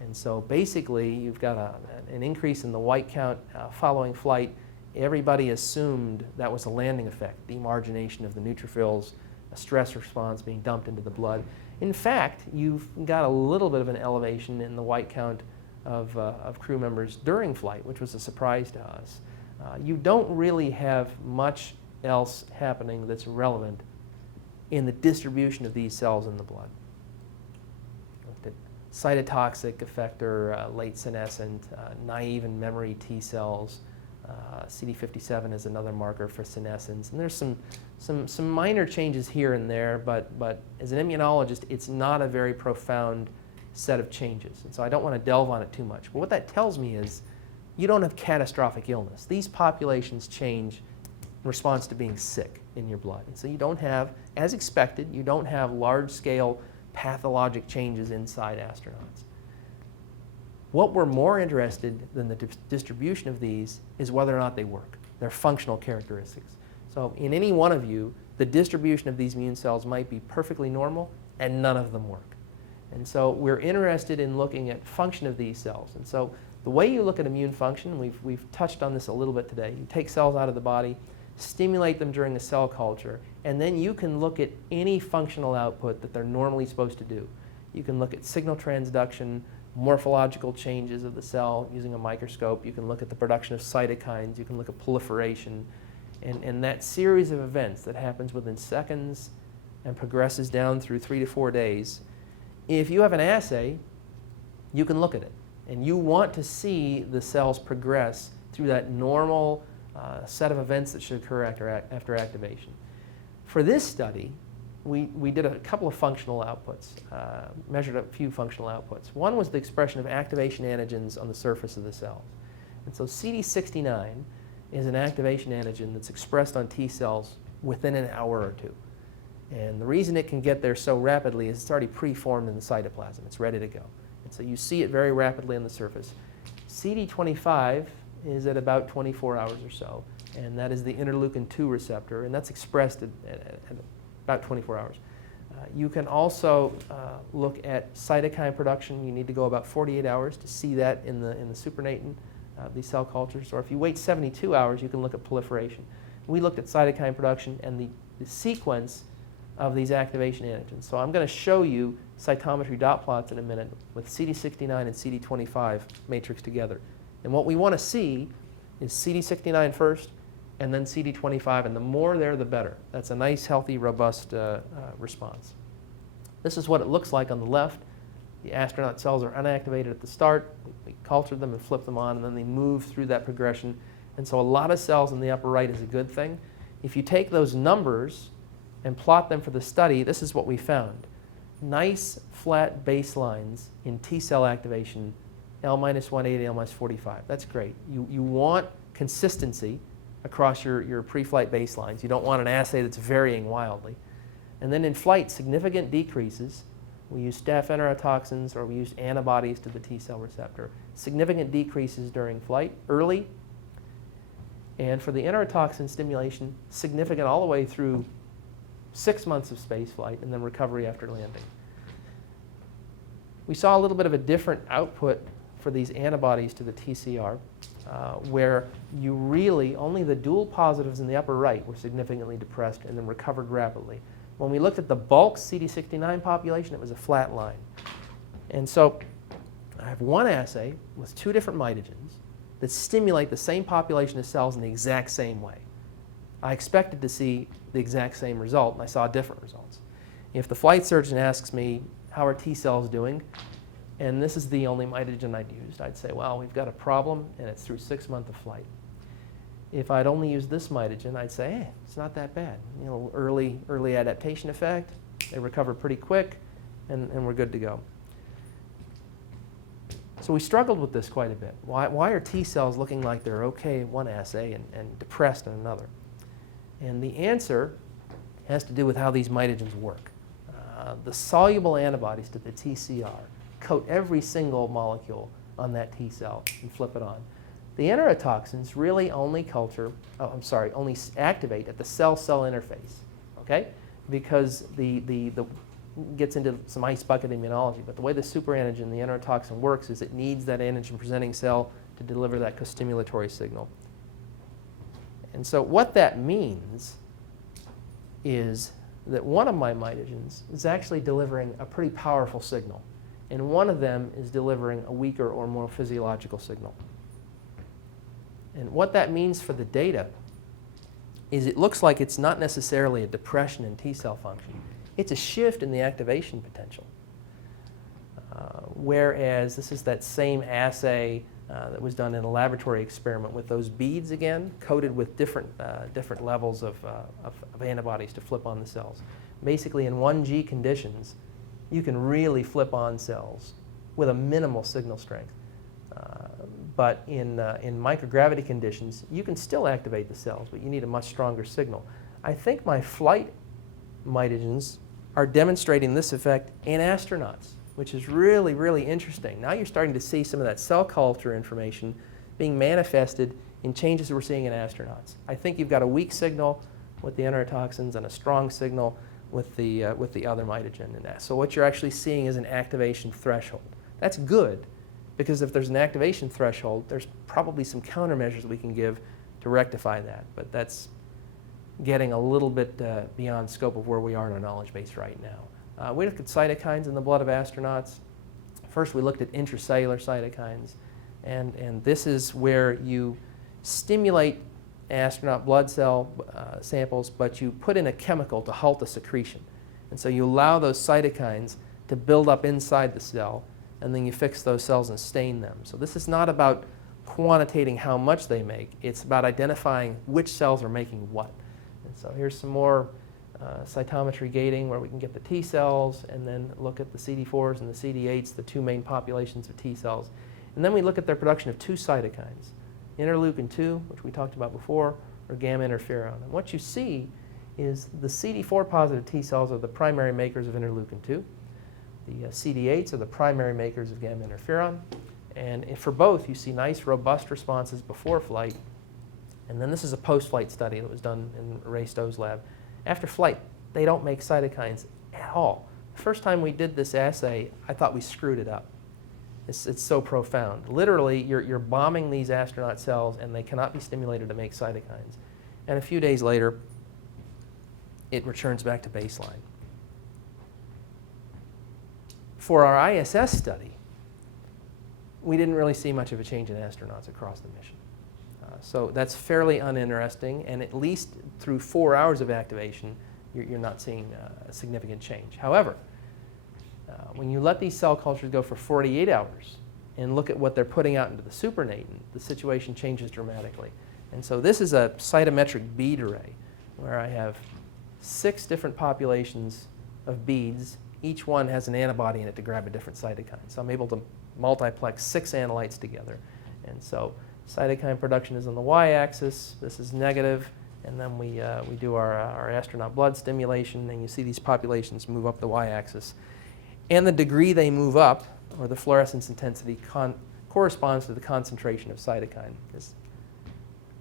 And so basically, you've got an increase in the white count following flight. Everybody assumed that was a landing effect, demargination of the neutrophils, a stress response being dumped into the blood. In fact, you've got a little bit of an elevation in the white count of crew members during flight, which was a surprise to us. You don't really have much else happening that's relevant in the distribution of these cells in the blood. Looked at cytotoxic effector, late senescent, naive and memory T cells. CD57 is another marker for senescence. And there's some minor changes here and there, but as an immunologist, it's not a very profound set of changes. And so I don't want to delve on it too much. But what that tells me is you don't have catastrophic illness. These populations change in response to being sick in your blood. And so you don't have, as expected, you don't have large-scale pathologic changes inside astronauts. What we're more interested than the distribution of these is whether or not they work, their functional characteristics. So in any one of you, the distribution of these immune cells might be perfectly normal and none of them work. And so we're interested in looking at function of these cells. And so the way you look at immune function, we've touched on this a little bit today. You take cells out of the body, stimulate them during a cell culture, and then you can look at any functional output that they're normally supposed to do. You can look at signal transduction, morphological changes of the cell using a microscope. You can look at the production of cytokines. You can look at proliferation. And that series of events that happens within seconds and progresses down through 3 to 4 days, if you have an assay, you can look at it. And you want to see the cells progress through that normal set of events that should occur after activation. For this study, we did a couple of functional outputs, measured a few functional outputs. One was the expression of activation antigens on the surface of the cells. And so CD69 is an activation antigen that's expressed on T cells within an hour or two. And the reason it can get there so rapidly is it's already preformed in the cytoplasm. It's ready to go. And so you see it very rapidly on the surface. CD25 is at about 24 hours or so, and that is the interleukin-2 receptor, and that's expressed at about 24 hours. You can also look at cytokine production. You need to go about 48 hours to see that in the supernatant, these cell cultures. Or if you wait 72 hours, you can look at proliferation. We looked at cytokine production and the sequence of these activation antigens. So I'm going to show you cytometry dot plots in a minute with CD69 and CD25 matrix together. And what we want to see is CD69 first and then CD25, and the more there, the better. That's a nice, healthy, robust response. This is what it looks like on the left. The astronaut cells are unactivated at the start. We culture them and flip them on, and then they move through that progression. And so a lot of cells in the upper right is a good thing. If you take those numbers and plot them for the study, this is what we found. Nice, flat baselines in T cell activation, L-180, L-45. That's great. You want consistency across your pre-flight baselines. You don't want an assay that's varying wildly. And then in flight, significant decreases. We use staph enterotoxins or we use antibodies to the T cell receptor. Significant decreases during flight, early. And for the enterotoxin stimulation, significant all the way through 6 months of space flight and then recovery after landing. We saw a little bit of a different output for these antibodies to the TCR, where you really, only the dual positives in the upper right were significantly depressed and then recovered rapidly. When we looked at the bulk CD69 population, it was a flat line. And so I have one assay with 2 different mitogens that stimulate the same population of cells in the exact same way. I expected to see the exact same result, and I saw different results. If the flight surgeon asks me, how are T cells doing? And this is the only mitogen I'd used, I'd say, well, we've got a problem, and it's through 6 months of flight. If I'd only used this mitogen, I'd say, hey, it's not that bad. You know, early adaptation effect, they recover pretty quick, and we're good to go. So we struggled with this quite a bit. Why are T cells looking like they're okay in one assay and depressed in another? And the answer has to do with how these mitogens work. The soluble antibodies to the TCR coat every single molecule on that T cell and flip it on. The enterotoxins really only only activate at the cell-cell interface, okay? Because the gets into some ice bucket immunology, but the way the superantigen, the enterotoxin, works is it needs that antigen-presenting cell to deliver that costimulatory signal. And so what that means is that one of my mitogens is actually delivering a pretty powerful signal, and one of them is delivering a weaker or more physiological signal. And what that means for the data is it looks like it's not necessarily a depression in T cell function. It's a shift in the activation potential. Whereas this is that same assay that was done in a laboratory experiment with those beads again, coated with different levels of antibodies to flip on the cells. Basically, in 1G conditions, you can really flip on cells with a minimal signal strength. But in microgravity conditions, you can still activate the cells, but you need a much stronger signal. I think my flight mitogens are demonstrating this effect in astronauts, which is really, really interesting. Now you're starting to see some of that cell culture information being manifested in changes that we're seeing in astronauts. I think you've got a weak signal with the enterotoxins and a strong signal with the other mitogen in that. So what you're actually seeing is an activation threshold. That's good, because if there's an activation threshold, there's probably some countermeasures we can give to rectify that. But that's getting a little bit beyond scope of where we are in our knowledge base right now. We looked at cytokines in the blood of astronauts. First, we looked at intracellular cytokines. And this is where you stimulate astronaut blood cell samples, but you put in a chemical to halt the secretion. And so you allow those cytokines to build up inside the cell, and then you fix those cells and stain them. So this is not about quantitating how much they make. It's about identifying which cells are making what. And so here's some more cytometry gating where we can get the T cells and then look at the CD4s and the CD8s, the two main populations of T cells. And then we look at their production of two cytokines, interleukin-2, which we talked about before, or gamma interferon. And what you see is the CD4 positive T cells are the primary makers of interleukin-2. The CD8s are the primary makers of gamma interferon. And for both, you see nice, robust responses before flight. And then this is a post-flight study that was done in Ray Stowe's lab. After flight, they don't make cytokines at all. The first time we did this assay, I thought we screwed it up. It's so profound. Literally, you're bombing these astronaut cells, and they cannot be stimulated to make cytokines. And a few days later, it returns back to baseline. For our ISS study, we didn't really see much of a change in astronauts across the mission. So that's fairly uninteresting, and at least through 4 hours of activation, you're not seeing a significant change. However, when you let these cell cultures go for 48 hours and look at what they're putting out into the supernatant, the situation changes dramatically. And so this is a cytometric bead array where I have 6 different populations of beads. Each one has an antibody in it to grab a different cytokine. So I'm able to multiplex 6 analytes together. And so cytokine production is on the y-axis. This is negative. And then we do our astronaut blood stimulation, and you see these populations move up the y-axis. And the degree they move up, or the fluorescence intensity, corresponds to the concentration of cytokine. This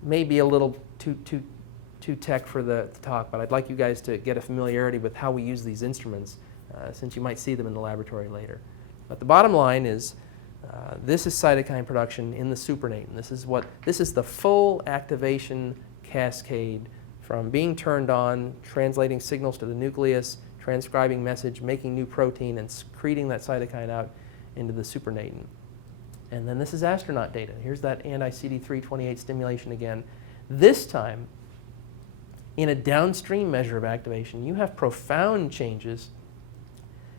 may be a little too tech for the talk, but I'd like you guys to get a familiarity with how we use these instruments, since you might see them in the laboratory later. But the bottom line is, this is cytokine production in the supernatant. This is the full activation cascade from being turned on, translating signals to the nucleus, transcribing message, making new protein, and secreting that cytokine out into the supernatant. And then this is astronaut data. Here's that anti-CD328 stimulation again. This time, in a downstream measure of activation, you have profound changes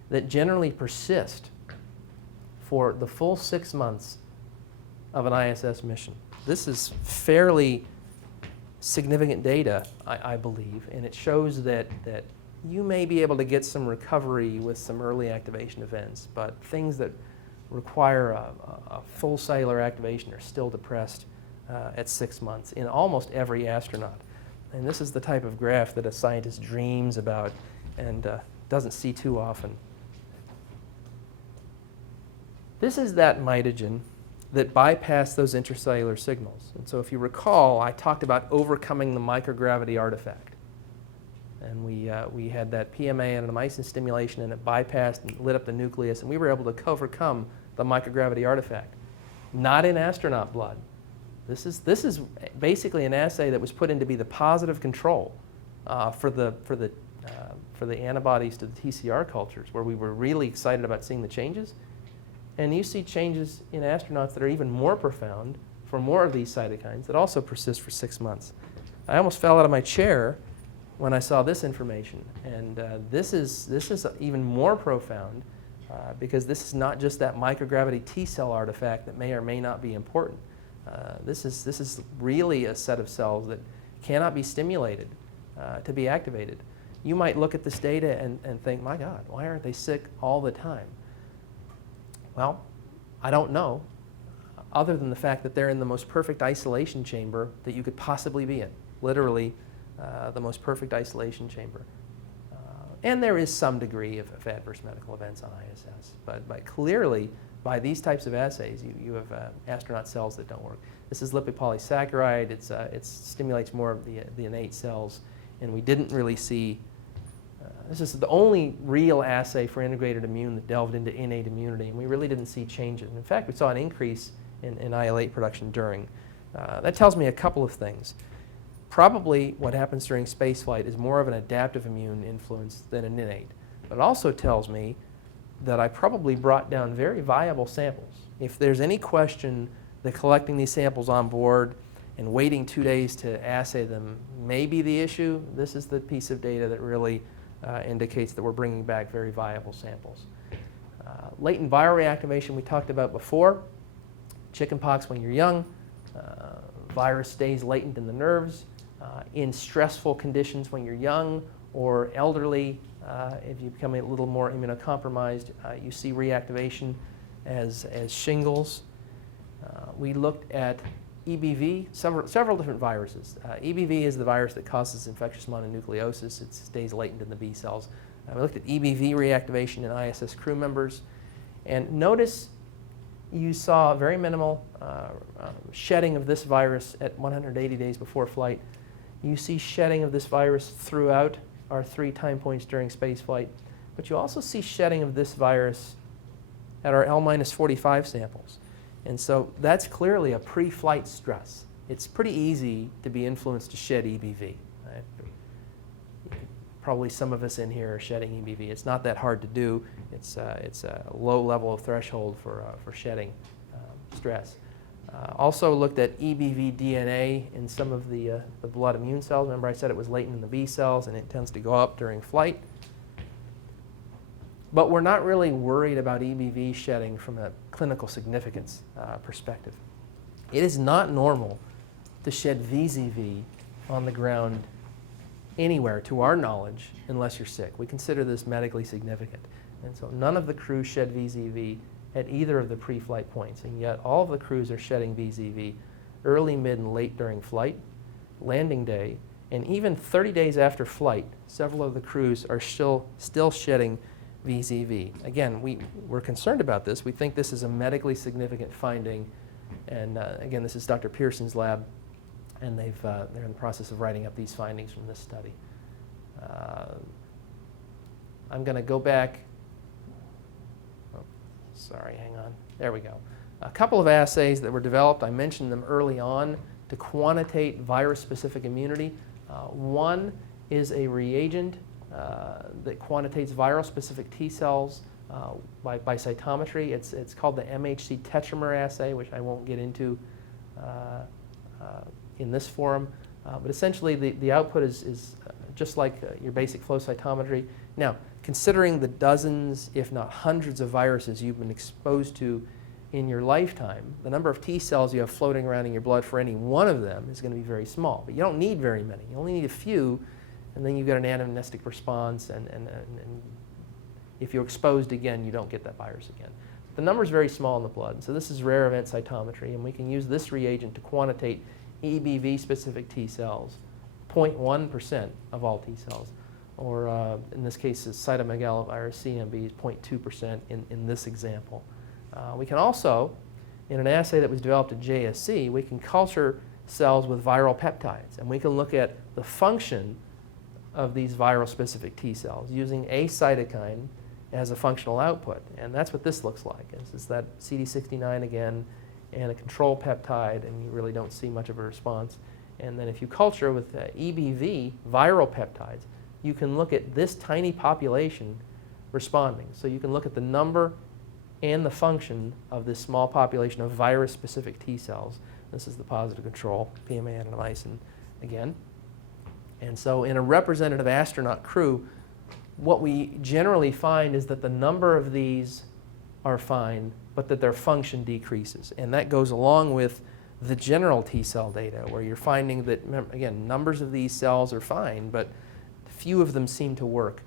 that generally persist for the full 6 months of an ISS mission. This is fairly significant data, I believe, and it shows that you may be able to get some recovery with some early activation events, but things that require a full cellular activation are still depressed at 6 months in almost every astronaut. And this is the type of graph that a scientist dreams about and doesn't see too often. This is that mitogen that bypassed those intracellular signals. And so if you recall, I talked about overcoming the microgravity artifact. And we had that PMA and anamycin stimulation, and it bypassed and lit up the nucleus, and we were able to overcome the microgravity artifact. Not in astronaut blood. This is basically an assay that was put in to be the positive control for the antibodies to the TCR cultures, where we were really excited about seeing the changes. And you see changes in astronauts that are even more profound for more of these cytokines that also persist for 6 months. I almost fell out of my chair when I saw this information. And this is even more profound because this is not just that microgravity T cell artifact that may or may not be important. This is really a set of cells that cannot be stimulated to be activated. You might look at this data and think, my God, why aren't they sick all the time? Well, I don't know, other than the fact that they're in the most perfect isolation chamber that you could possibly be in. Literally, the most perfect isolation chamber. And there is some degree of adverse medical events on ISS. But clearly, by these types of assays, you have astronaut cells that don't work. This is lipid polysaccharide. It stimulates more of the innate cells. And we didn't really see, this is the only real assay for integrated immune that delved into innate immunity. And we really didn't see changes. In fact, we saw an increase in IL-8 production during. That tells me a couple of things. Probably what happens during spaceflight is more of an adaptive immune influence than an innate. But it also tells me that I probably brought down very viable samples. If there's any question that collecting these samples on board and waiting 2 days to assay them may be the issue, this is the piece of data that really indicates that we're bringing back very viable samples. Latent viral reactivation we talked about before. Chickenpox when you're young. Virus stays latent in the nerves. In stressful conditions when you're young or elderly, if you become a little more immunocompromised, you see reactivation as shingles. We looked at EBV, several different viruses. EBV is the virus that causes infectious mononucleosis. It stays latent in the B cells. We looked at EBV reactivation in ISS crew members. And notice you saw very minimal shedding of this virus at 180 days before flight. You see shedding of this virus throughout our 3 time points during spaceflight, but you also see shedding of this virus at our L-45 samples. And so that's clearly a pre-flight stress. It's pretty easy to be influenced to shed EBV. Right? Probably some of us in here are shedding EBV. It's not that hard to do. It's a low level of threshold for shedding stress. Also looked at EBV DNA in some of the blood immune cells. Remember I said it was latent in the B cells and it tends to go up during flight. But we're not really worried about EBV shedding from a clinical significance perspective. It is not normal to shed VZV on the ground anywhere, to our knowledge, unless you're sick. We consider this medically significant. And so none of the crew shed VZV at either of the pre-flight points, and yet all of the crews are shedding VZV early, mid, and late during flight, landing day, and even 30 days after flight, several of the crews are still shedding VZV. Again, we're concerned about this. We think this is a medically significant finding, and again, this is Dr. Pearson's lab, and they're in the process of writing up these findings from this study. I'm going to go back. Sorry, hang on. There we go. A couple of assays that were developed, I mentioned them early on, to quantitate virus-specific immunity. One is a reagent that quantitates viral-specific T cells by cytometry. It's called the MHC tetramer assay, which I won't get into in this forum. But essentially, the output is just like your basic flow cytometry. Now, considering the dozens, if not hundreds of viruses you've been exposed to in your lifetime, the number of T cells you have floating around in your blood for any one of them is going to be very small. But you don't need very many. You only need a few, and then you get an anamnestic response, and if you're exposed again, you don't get that virus again. The number is very small in the blood, so this is rare event cytometry, and we can use this reagent to quantitate EBV-specific T cells, 0.1% of all T cells. Or in this case, it's cytomegalovirus, CMV, is 0.2% in this example. We can also, in an assay that was developed at JSC, we can culture cells with viral peptides, and we can look at the function of these viral-specific T cells using a cytokine as a functional output. And that's what this looks like. This is that CD69 again, and a control peptide, and you really don't see much of a response. And then if you culture with EBV viral peptides, you can look at this tiny population responding. So you can look at the number and the function of this small population of virus-specific T cells. This is the positive control, PMA adenomycin again. And so in a representative astronaut crew, what we generally find is that the number of these are fine, but that their function decreases. And that goes along with the general T cell data, where you're finding that, again, numbers of these cells are fine, but few of them seem to work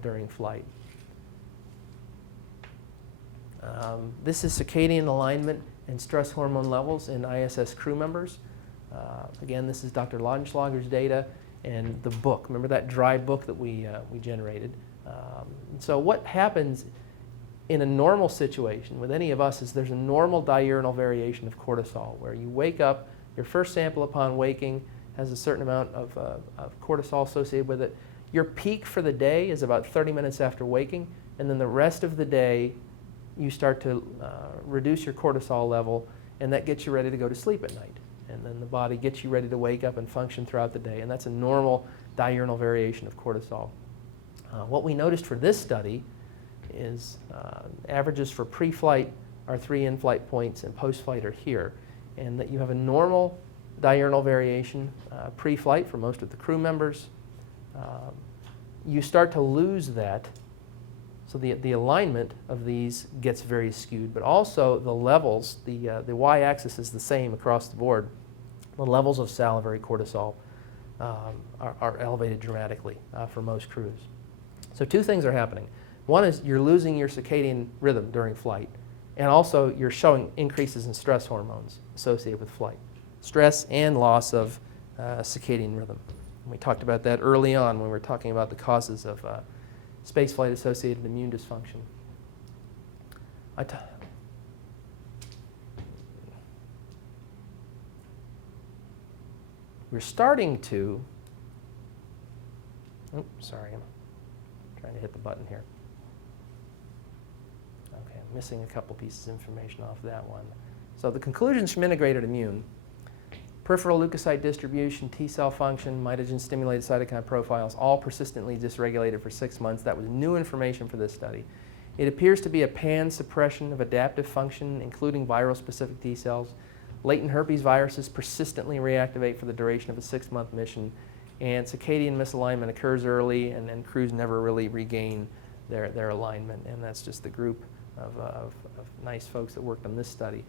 during flight. This is circadian alignment and stress hormone levels in ISS crew members. Again, this is Dr. Laudenschlager's data and the book. Remember that dry book that we generated? So what happens in a normal situation with any of us is there's a normal diurnal variation of cortisol where you wake up, your first sample upon waking has a certain amount of cortisol associated with it. Your peak for the day is about 30 minutes after waking, and then the rest of the day you start to reduce your cortisol level, and that gets you ready to go to sleep at night. And then the body gets you ready to wake up and function throughout the day, and that's a normal diurnal variation of cortisol. What we noticed for this study is averages for pre-flight are 3 in-flight points and post-flight are here, and that you have a normal diurnal variation pre-flight for most of the crew members. You start to lose that, so the alignment of these gets very skewed, but also the levels, the y-axis is the same across the board. The levels of salivary cortisol are elevated dramatically for most crews. So 2 things are happening. One is you're losing your circadian rhythm during flight, and also you're showing increases in stress hormones associated with flight. Stress and loss of circadian rhythm. And we talked about that early on when we were talking about the causes of spaceflight-associated immune dysfunction. We're starting to, sorry, I'm trying to hit the button here. Okay, I'm missing a couple pieces of information off that one. So the conclusions from integrated immune: peripheral leukocyte distribution, T-cell function, mitogen-stimulated cytokine profiles, all persistently dysregulated for 6 months. That was new information for this study. It appears to be a pan-suppression of adaptive function, including viral-specific T-cells. Latent herpes viruses persistently reactivate for the duration of a 6-month mission, and circadian misalignment occurs early, and crews never really regain their alignment, and that's just the group of nice folks that worked on this study.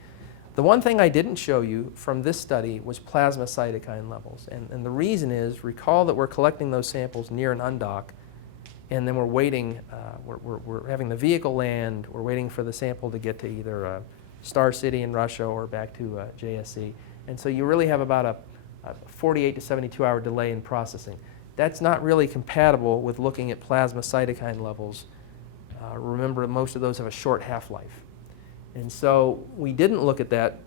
The one thing I didn't show you from this study was plasma cytokine levels. And the reason is, recall that we're collecting those samples near an undock, and then we're waiting, we're having the vehicle land, we're waiting for the sample to get to either Star City in Russia or back to JSC. And so you really have about a 48 to 72 hour delay in processing. That's not really compatible with looking at plasma cytokine levels. Remember, most of those have a short half-life. And so we didn't look at that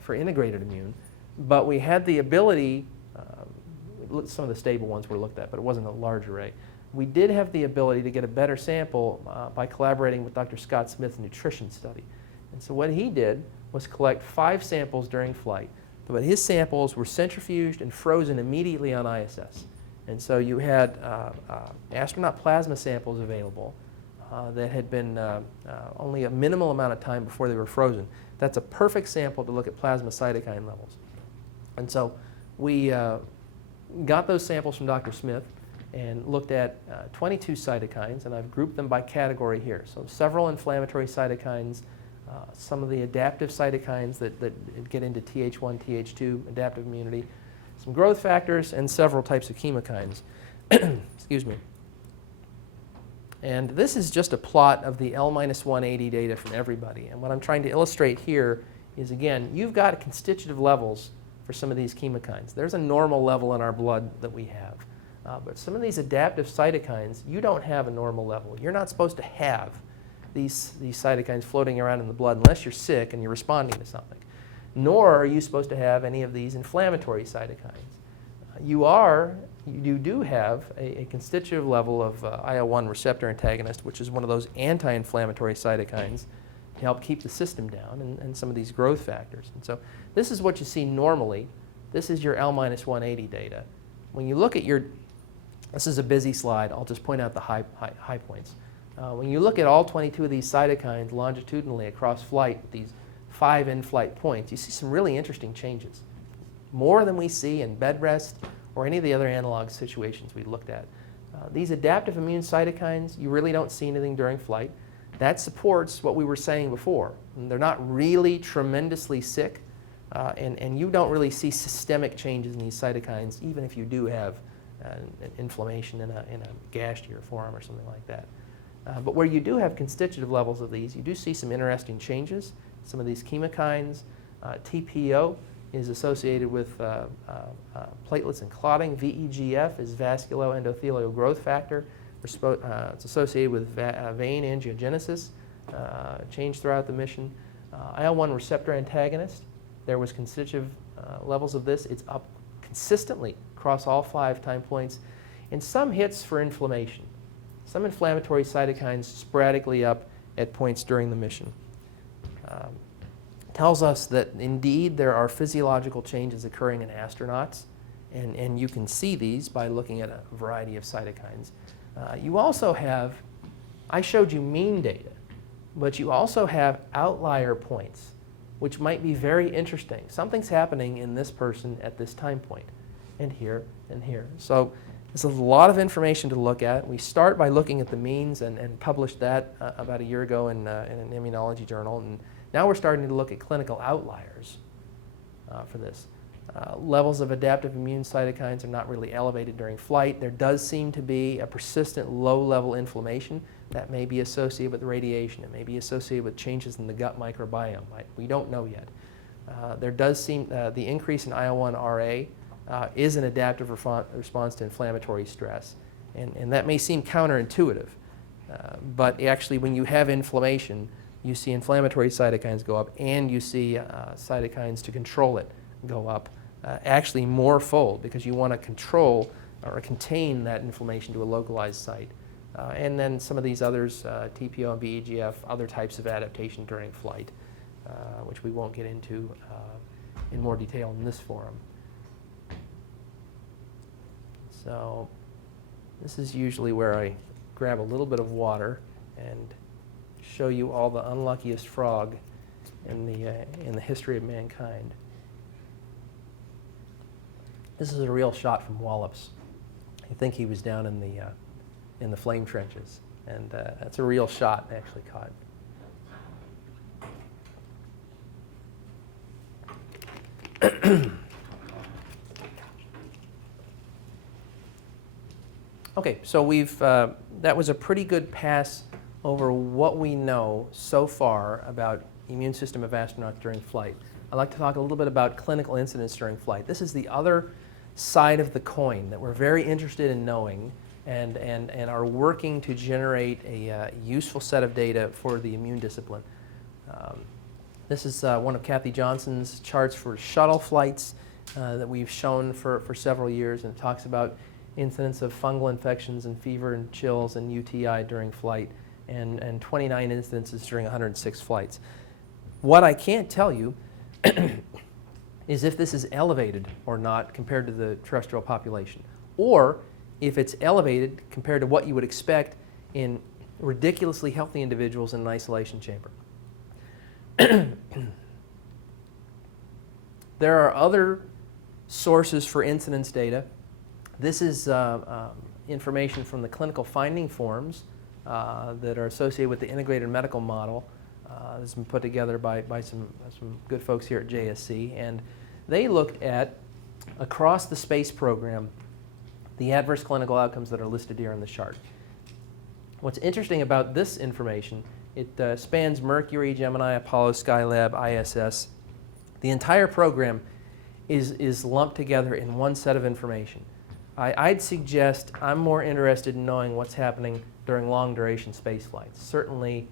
for integrated immune, but we had the ability, some of the stable ones were looked at, but it wasn't a large array. We did have the ability to get a better sample by collaborating with Dr. Scott Smith's nutrition study. And so what he did was collect 5 samples during flight, but his samples were centrifuged and frozen immediately on ISS. And so you had astronaut plasma samples available that had been only a minimal amount of time before they were frozen. That's a perfect sample to look at plasma cytokine levels. And so we got those samples from Dr. Smith and looked at 22 cytokines, and I've grouped them by category here. So several inflammatory cytokines, some of the adaptive cytokines that get into Th1, Th2, adaptive immunity, some growth factors, and several types of chemokines. Excuse me. And this is just a plot of the L-180 data from everybody. And what I'm trying to illustrate here is, again, you've got constitutive levels for some of these chemokines. There's a normal level in our blood that we have. But some of these adaptive cytokines, you don't have a normal level. You're not supposed to have these cytokines floating around in the blood unless you're sick and you're responding to something. Nor are you supposed to have any of these inflammatory cytokines. You do have a constitutive level of IL-1 receptor antagonist, which is one of those anti-inflammatory cytokines to help keep the system down, and some of these growth factors. And so this is what you see normally. This is your L-180 data. When you look at this is a busy slide. I'll just point out the high points. When you look at all 22 of these cytokines longitudinally across flight, with these 5 in-flight points, you see some really interesting changes. More than we see in bed rest or any of the other analog situations we looked at. These adaptive immune cytokines, you really don't see anything during flight. That supports what we were saying before. And they're not really tremendously sick, and you don't really see systemic changes in these cytokines, even if you do have an inflammation in a gash to your forearm or something like that. But where you do have constitutive levels of these, you do see some interesting changes. Some of these chemokines, TPO is associated with platelets and clotting. VEGF is vasculoendothelial growth factor. It's associated with vein angiogenesis, change throughout the mission. IL-1 receptor antagonist, there was constitutive levels of this. It's up consistently across all 5 time points. And some hits for inflammation. Some inflammatory cytokines sporadically up at points during the mission. Tells us that indeed there are physiological changes occurring in astronauts, and you can see these by looking at a variety of cytokines. You also have, I showed you mean data, but you also have outlier points, which might be very interesting. Something's happening in this person at this time point, and here, and here. So there's a lot of information to look at. We start by looking at the means and published that about a year ago in an Immunology journal. And now we're starting to look at clinical outliers for this. Levels of adaptive immune cytokines are not really elevated during flight. There does seem to be a persistent low-level inflammation that may be associated with radiation. It may be associated with changes in the gut microbiome. We don't know yet. There does seem the increase in IL-1RA is an adaptive response to inflammatory stress. And that may seem counterintuitive, but actually when you have inflammation, you see inflammatory cytokines go up, and you see cytokines to control it go up, actually more fold, because you want to control or contain that inflammation to a localized site. And then some of these others, TPO and VEGF, other types of adaptation during flight, which we won't get into in more detail in this forum. So this is usually where I grab a little bit of water and show you all the unluckiest frog in the history of mankind. This is a real shot from Wallops. I think he was down in the flame trenches, and that's a real shot actually caught. Okay, so that was a pretty good pass over what we know so far about immune system of astronauts during flight. I'd like to talk a little bit about clinical incidents during flight. This is the other side of the coin that we're very interested in knowing, and are working to generate a useful set of data for the immune discipline. This is one of Kathy Johnson's charts for shuttle flights that we've shown for several years, and it talks about incidence of fungal infections and fever and chills and UTI during flight, and 29 incidences during 106 flights. What I can't tell you is if this is elevated or not compared to the terrestrial population, or if it's elevated compared to what you would expect in ridiculously healthy individuals in an isolation chamber. There are other sources for incidence data. This is information from the clinical finding forms that are associated with the integrated medical model. This has been put together by some good folks here at JSC, and they looked at, across the space program, the adverse clinical outcomes that are listed here on the chart. What's interesting about this information, it spans Mercury, Gemini, Apollo, Skylab, ISS. The entire program is lumped together in one set of information. I'd suggest I'm more interested in knowing what's happening during long-duration space flights. Certainly,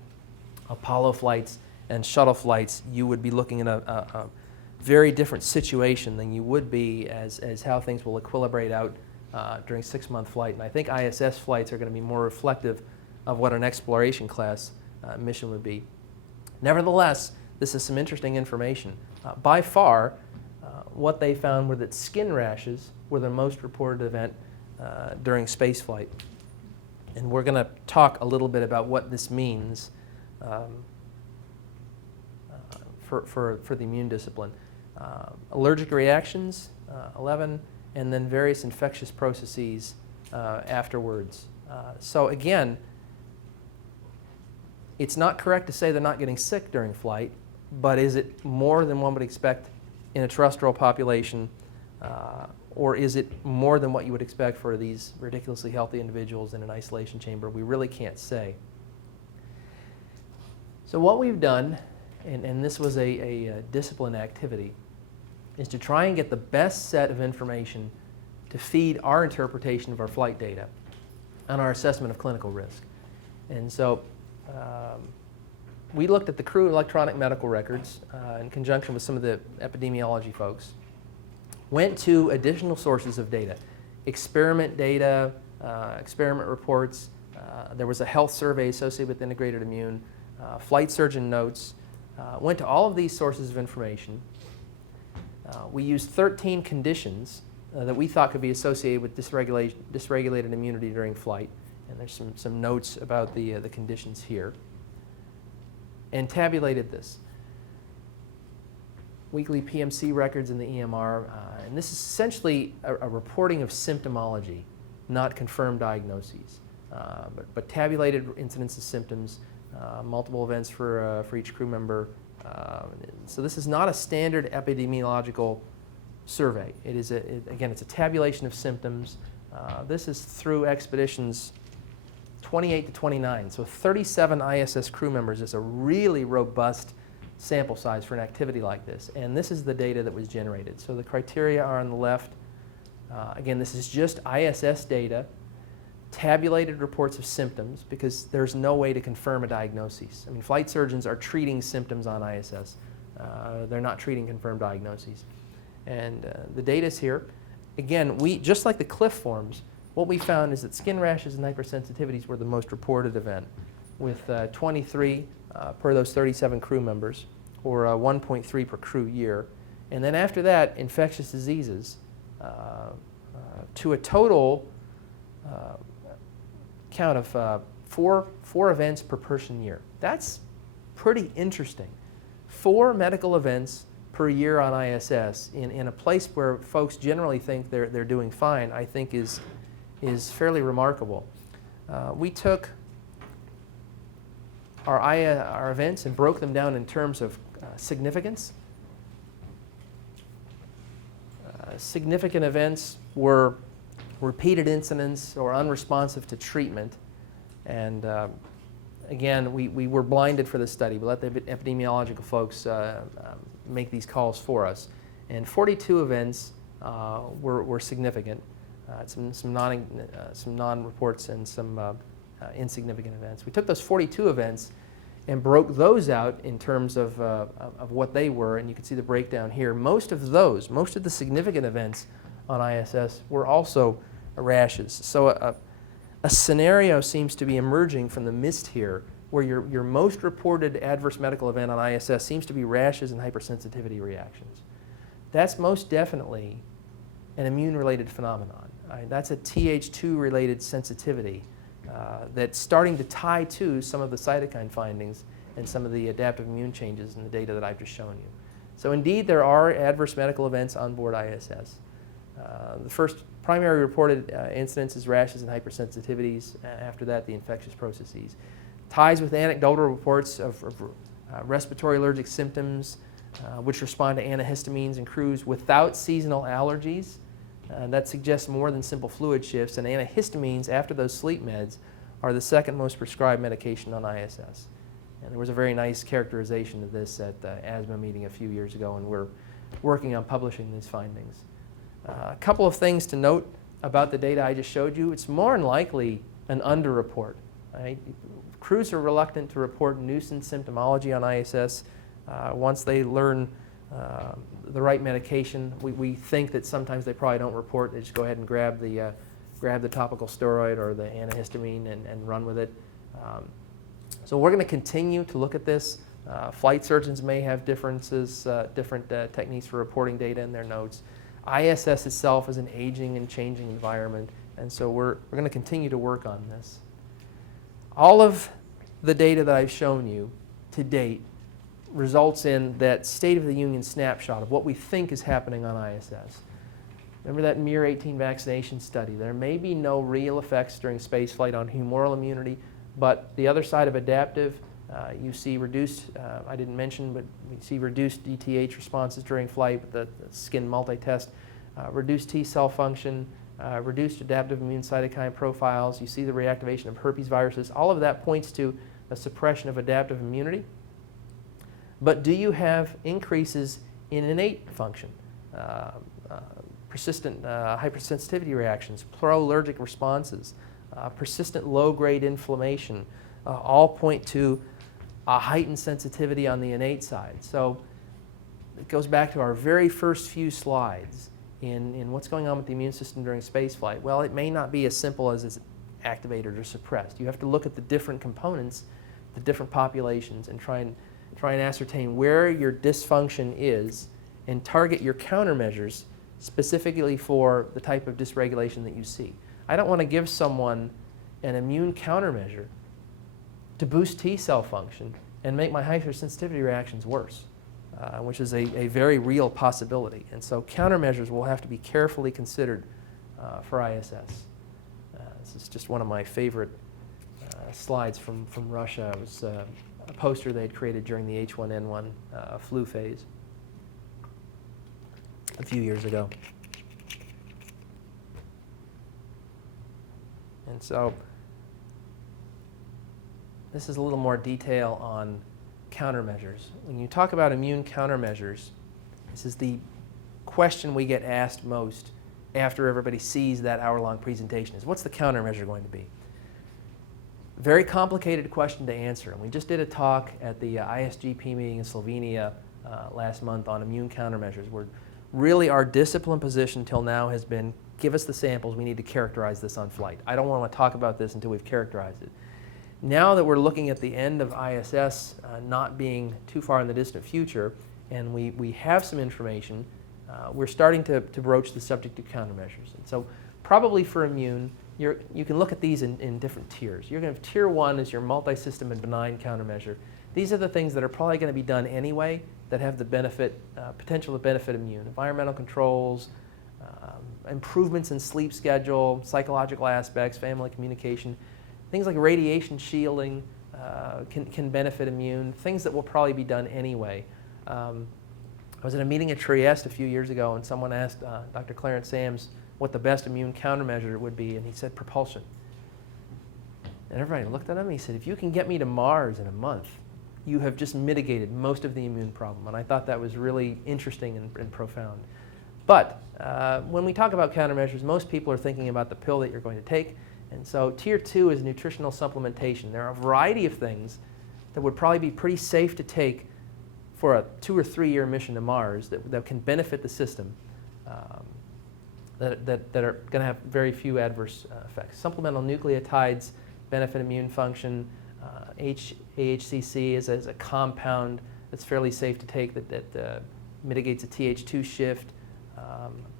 Apollo flights and shuttle flights, you would be looking at a very different situation than you would be as how things will equilibrate out during 6-month flight. And I think ISS flights are going to be more reflective of what an exploration class mission would be. Nevertheless, this is some interesting information. By far, what they found were that skin rashes were the most reported event during spaceflight. And we're going to talk a little bit about what this means for the immune discipline. Allergic reactions, 11, and then various infectious processes afterwards. So again, it's not correct to say they're not getting sick during flight, but is it more than one would expect in a terrestrial population, or is it more than what you would expect for these ridiculously healthy individuals in an isolation chamber? We really can't say. So what we've done, and this was a discipline activity, is to try and get the best set of information to feed our interpretation of our flight data and our assessment of clinical risk. And so we looked at the crew electronic medical records in conjunction with some of the epidemiology folks, went to additional sources of data, experiment data, experiment reports. There was a health survey associated with integrated immune, flight surgeon notes, went to all of these sources of information. We used 13 conditions that we thought could be associated with dysregulated immunity during flight, and there's some notes about the conditions here, and tabulated this. Weekly PMC records in the EMR, and this is essentially a reporting of symptomology, not confirmed diagnoses, but tabulated incidence of symptoms, multiple events for each crew member. So this is not a standard epidemiological survey. It is, again, it's a tabulation of symptoms. This is through expeditions 28 to 29, so 37 ISS crew members is a really robust sample size for an activity like this. And this is the data that was generated. So the criteria are on the left. Again, this is just ISS data, tabulated reports of symptoms, because there's no way to confirm a diagnosis. I mean, flight surgeons are treating symptoms on ISS. They're not treating confirmed diagnoses. And the data's here. Again, just like the CLIF forms, what we found is that skin rashes and hypersensitivities were the most reported event, with 23 per those 37 crew members, or 1.3 per crew year. And then after that, infectious diseases, to a total count of four events per person year. That's pretty interesting. 4 medical events per year on ISS in a place where folks generally think they're doing fine, I think is fairly remarkable. We took our events and broke them down in terms of significance. Significant events were repeated incidents or unresponsive to treatment. And again, we were blinded for this study. We let the epidemiological folks make these calls for us. And 42 events were significant. Some non-reports and some insignificant events. We took those 42 events and broke those out in terms of what they were, and you can see the breakdown here. Most of the significant events on ISS were also rashes. So a scenario seems to be emerging from the mist here, where your most reported adverse medical event on ISS seems to be rashes and hypersensitivity reactions. That's most definitely an immune-related phenomenon. That's a Th2-related sensitivity that's starting to tie to some of the cytokine findings and some of the adaptive immune changes in the data that I've just shown you. So indeed, there are adverse medical events on board ISS. The first primary reported incidence is rashes and hypersensitivities. After that, the infectious processes. Ties with anecdotal reports of respiratory allergic symptoms, which respond to antihistamines in crews without seasonal allergies. That suggests more than simple fluid shifts, and antihistamines after those sleep meds are the second most prescribed medication on ISS. And there was a very nice characterization of this at the asthma meeting a few years ago, and we're working on publishing these findings. A couple of things to note about the data I just showed you. It's more than likely an underreport. Right? Crews are reluctant to report nuisance symptomology on ISS once they learn the right medication. We think that sometimes they probably don't report. They just go ahead and grab the topical steroid or the antihistamine and run with it. So we're going to continue to look at this. Flight surgeons may have different techniques for reporting data in their notes. ISS itself is an aging and changing environment, and so we're going to continue to work on this. All of the data that I've shown you to date results in that State of the Union snapshot of what we think is happening on ISS. Remember that MIR 18 vaccination study? There may be no real effects during spaceflight on humoral immunity, but the other side of adaptive, you see reduced, I didn't mention, but we see reduced DTH responses during flight with the skin multi-test, reduced T cell function, reduced adaptive immune cytokine profiles. You see the reactivation of herpes viruses. All of that points to a suppression of adaptive immunity. but do you have increases in innate function? Persistent hypersensitivity reactions, pro-allergic responses, persistent low-grade inflammation, all point to a heightened sensitivity on the innate side. So it goes back to our very first few slides in what's going on with the immune system during spaceflight. Well, it may not be as simple as it's activated or suppressed. You have to look at the different components, the different populations, and try and ascertain where your dysfunction is and target your countermeasures specifically for the type of dysregulation that you see. I don't want to give someone an immune countermeasure to boost T cell function and make my hypersensitivity reactions worse, which is a very real possibility. And so countermeasures will have to be carefully considered for ISS. This is just one of my favorite slides from Russia. It was a poster they had created during the H1N1 flu phase a few years ago. And so this is a little more detail on countermeasures. When you talk about immune countermeasures, this is the question we get asked most after everybody sees that hour-long presentation is, what's the countermeasure going to be? Very complicated question to answer. And we just did a talk at the ISGP meeting in Slovenia last month on immune countermeasures, where really our discipline position till now has been, give us the samples, we need to characterize this on flight. I don't want to talk about this until we've characterized it. Now that we're looking at the end of ISS not being too far in the distant future, and we have some information, we're starting to broach the subject of countermeasures. And so probably for immune, you can look at these in different tiers. You're going to have tier 1 as your multi-system and benign countermeasure. These are the things that are probably going to be done anyway that have the benefit, potential to benefit immune. Environmental controls, improvements in sleep schedule, psychological aspects, family communication. Things like radiation shielding can benefit immune, things that will probably be done anyway. I was at a meeting at Trieste a few years ago, and someone asked Dr. Clarence Sams what the best immune countermeasure would be, and he said propulsion. And everybody looked at him and he said, if you can get me to Mars in a month, you have just mitigated most of the immune problem. And I thought that was really interesting and profound. But when we talk about countermeasures, most people are thinking about the pill that you're going to take. And so tier 2 is nutritional supplementation. There are a variety of things that would probably be pretty safe to take for a 2 or 3 year mission to Mars that can benefit the system, that are going to have very few adverse effects. Supplemental nucleotides benefit immune function. AHCC is a compound that's fairly safe to take that mitigates a Th2 shift.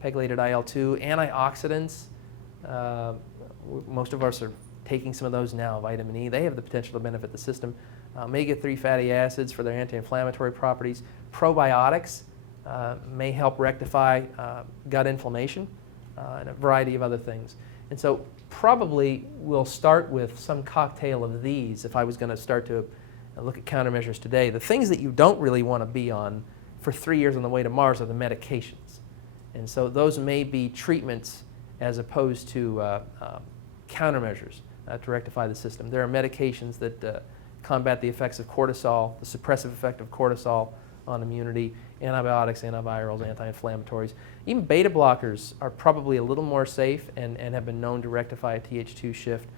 Pegylated IL-2, antioxidants. Most of us are taking some of those now, vitamin E. They have the potential to benefit the system. Omega-3 fatty acids for their anti-inflammatory properties. Probiotics may help rectify gut inflammation and a variety of other things. And so probably we'll start with some cocktail of these if I was going to start to look at countermeasures today. The things that you don't really want to be on for 3 years on the way to Mars are the medications. And so those may be treatments as opposed to countermeasures to rectify the system. There are medications that combat the effects of cortisol, the suppressive effect of cortisol on immunity, antibiotics, antivirals, anti-inflammatories. Even beta blockers are probably a little more safe and have been known to rectify a Th2 shift.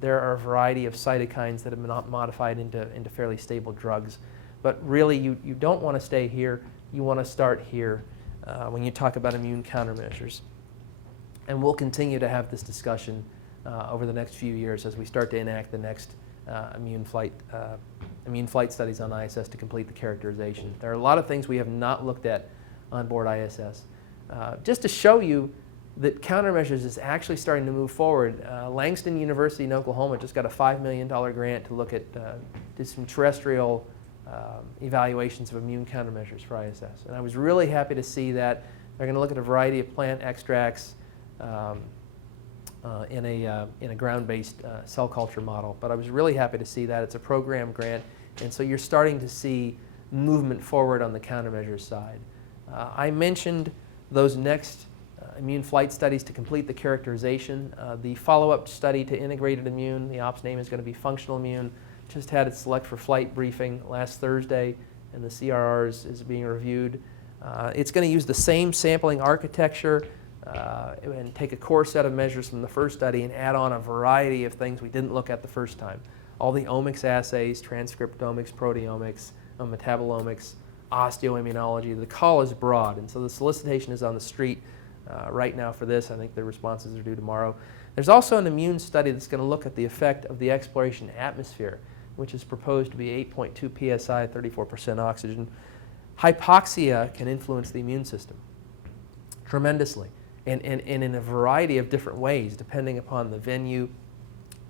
There are a variety of cytokines that have been modified into fairly stable drugs. But really, you don't want to stay here. You want to start here when you talk about immune countermeasures. And we'll continue to have this discussion over the next few years as we start to enact the next immune flight studies on ISS to complete the characterization. There are a lot of things we have not looked at on board ISS. Just to show you that countermeasures is actually starting to move forward, Langston University in Oklahoma just got a $5 million grant to look at did some terrestrial evaluations of immune countermeasures for ISS. And I was really happy to see that. They're going to look at a variety of plant extracts in a ground-based cell culture model. But I was really happy to see that. It's a program grant, and so you're starting to see movement forward on the countermeasures side. I mentioned those next immune flight studies to complete the characterization. The follow-up study to integrated immune, the ops name is going to be functional immune, just had its select for flight briefing last Thursday, and the CRR is being reviewed. It's going to use the same sampling architecture and take a core set of measures from the first study and add on a variety of things we didn't look at the first time. All the omics assays, transcriptomics, proteomics, metabolomics, osteoimmunology. The call is broad, and so the solicitation is on the street right now for this. I think the responses are due tomorrow. There's also an immune study that's going to look at the effect of the exploration atmosphere, which is proposed to be 8.2 psi, 34% oxygen. Hypoxia can influence the immune system tremendously, and in a variety of different ways, depending upon the venue,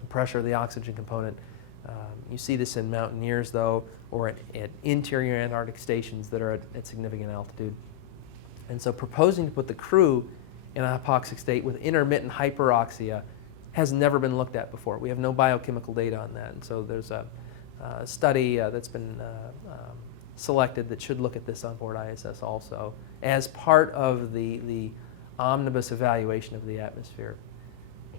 the pressure of the oxygen component. You see this in mountaineers, though, or at interior Antarctic stations that are at significant altitude. And so proposing to put the crew in a hypoxic state with intermittent hyperoxia has never been looked at before. We have no biochemical data on that. And so there's a study that's been selected that should look at this on board ISS also as part of the omnibus evaluation of the atmosphere.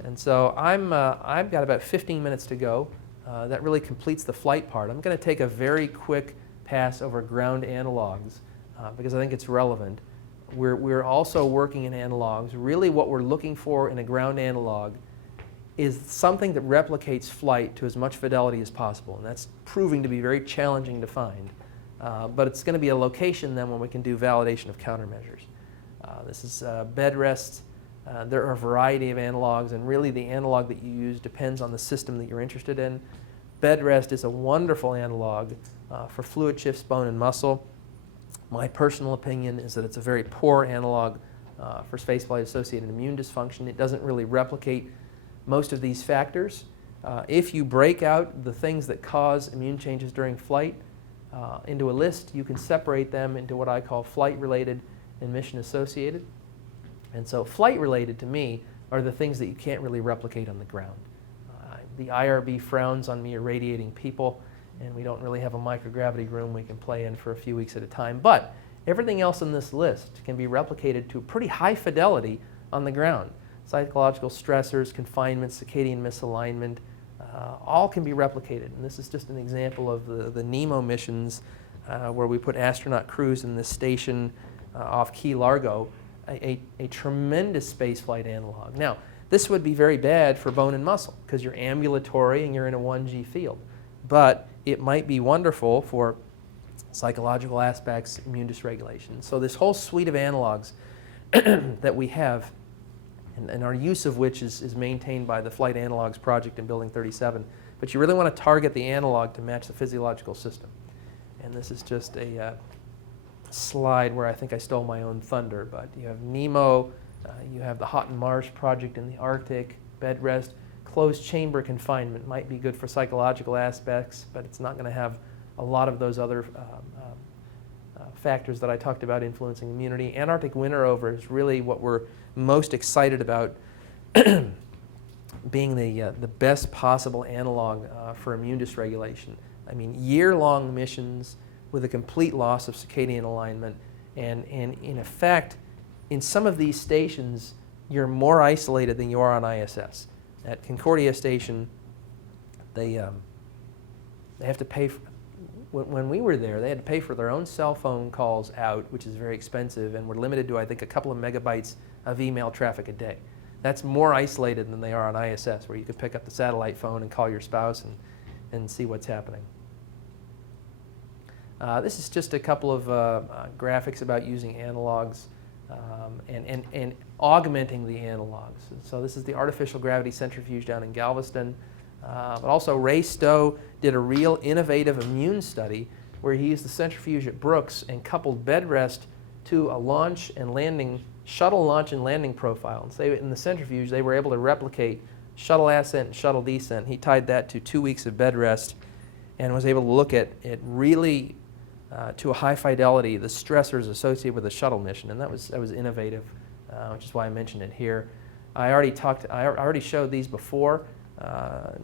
And so I've got about 15 minutes to go. That really completes the flight part. I'm going to take a very quick pass over ground analogs because I think it's relevant. We're also working in analogs. Really what we're looking for in a ground analog is something that replicates flight to as much fidelity as possible, and that's proving to be very challenging to find. But it's going to be a location then when we can do validation of countermeasures. This is bed rest. There are a variety of analogs, and really the analog that you use depends on the system that you're interested in. Bed rest is a wonderful analog for fluid shifts, bone and muscle. My personal opinion is that it's a very poor analog for spaceflight-associated immune dysfunction. It doesn't really replicate most of these factors. If you break out the things that cause immune changes during flight into a list, you can separate them into what I call flight-related and mission-associated. And so flight-related, to me, are the things that you can't really replicate on the ground. The IRB frowns on me irradiating people, and we don't really have a microgravity room we can play in for a few weeks at a time. But everything else in this list can be replicated to a pretty high fidelity on the ground. Psychological stressors, confinement, circadian misalignment, all can be replicated. And this is just an example of the NEMO missions where we put astronaut crews in this station off Key Largo, a tremendous spaceflight analog. Now, this would be very bad for bone and muscle because you're ambulatory and you're in a 1G field. But it might be wonderful for psychological aspects, immune dysregulation. So this whole suite of analogs that we have, and our use of which is maintained by the Flight Analogs Project in Building 37, but you really want to target the analog to match the physiological system. And this is just a slide where I think I stole my own thunder, but you have NEMO, you have the Hot and Marsh project in the Arctic, bed rest, closed chamber confinement might be good for psychological aspects, but it's not going to have a lot of those other factors that I talked about influencing immunity. Antarctic winter over is really what we're most excited about being the best possible analog for immune dysregulation. I mean, year-long missions with a complete loss of circadian alignment, and in effect, in some of these stations, you're more isolated than you are on ISS. At Concordia Station, they have to pay for, when we were there, they had to pay for their own cell phone calls out, which is very expensive, and we're limited to, I think, a couple of megabytes of email traffic a day. That's more isolated than they are on ISS, where you could pick up the satellite phone and call your spouse and see what's happening. This is just a couple of graphics about using analogs and augmenting the analogs. So this is the artificial gravity centrifuge down in Galveston. But also Ray Stowe did a real innovative immune study where he used the centrifuge at Brooks and coupled bed rest to a launch and landing, shuttle launch and landing profile. And so in the centrifuge, they were able to replicate shuttle ascent and shuttle descent. He tied that to 2 weeks of bed rest and was able to look at it really to a high fidelity, the stressors associated with the shuttle mission, and that was innovative, which is why I mentioned it here. I already showed these before.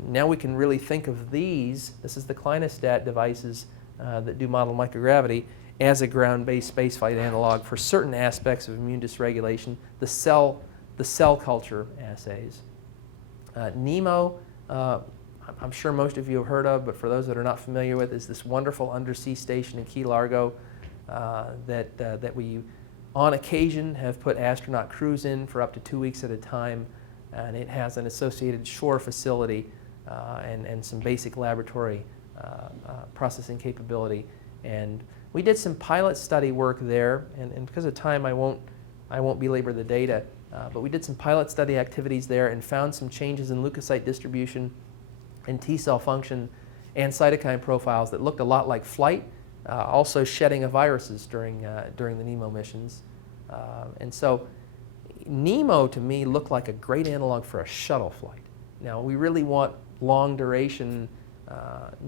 Now we can really think of these. This is the clinostat devices that do model microgravity as a ground-based spaceflight analog for certain aspects of immune dysregulation, the cell culture assays. NEMO, I'm sure most of you have heard of, but for those that are not familiar with, is this wonderful undersea station in Key Largo that we, on occasion, have put astronaut crews in for up to 2 weeks at a time, and it has an associated shore facility and some basic laboratory processing capability. And we did some pilot study work there, and because of time I won't belabor the data, but we did some pilot study activities there and found some changes in leukocyte distribution and T cell function and cytokine profiles that looked a lot like flight, also shedding of viruses during the NEMO missions. And so NEMO to me looked like a great analog for a shuttle flight. Now we really want long duration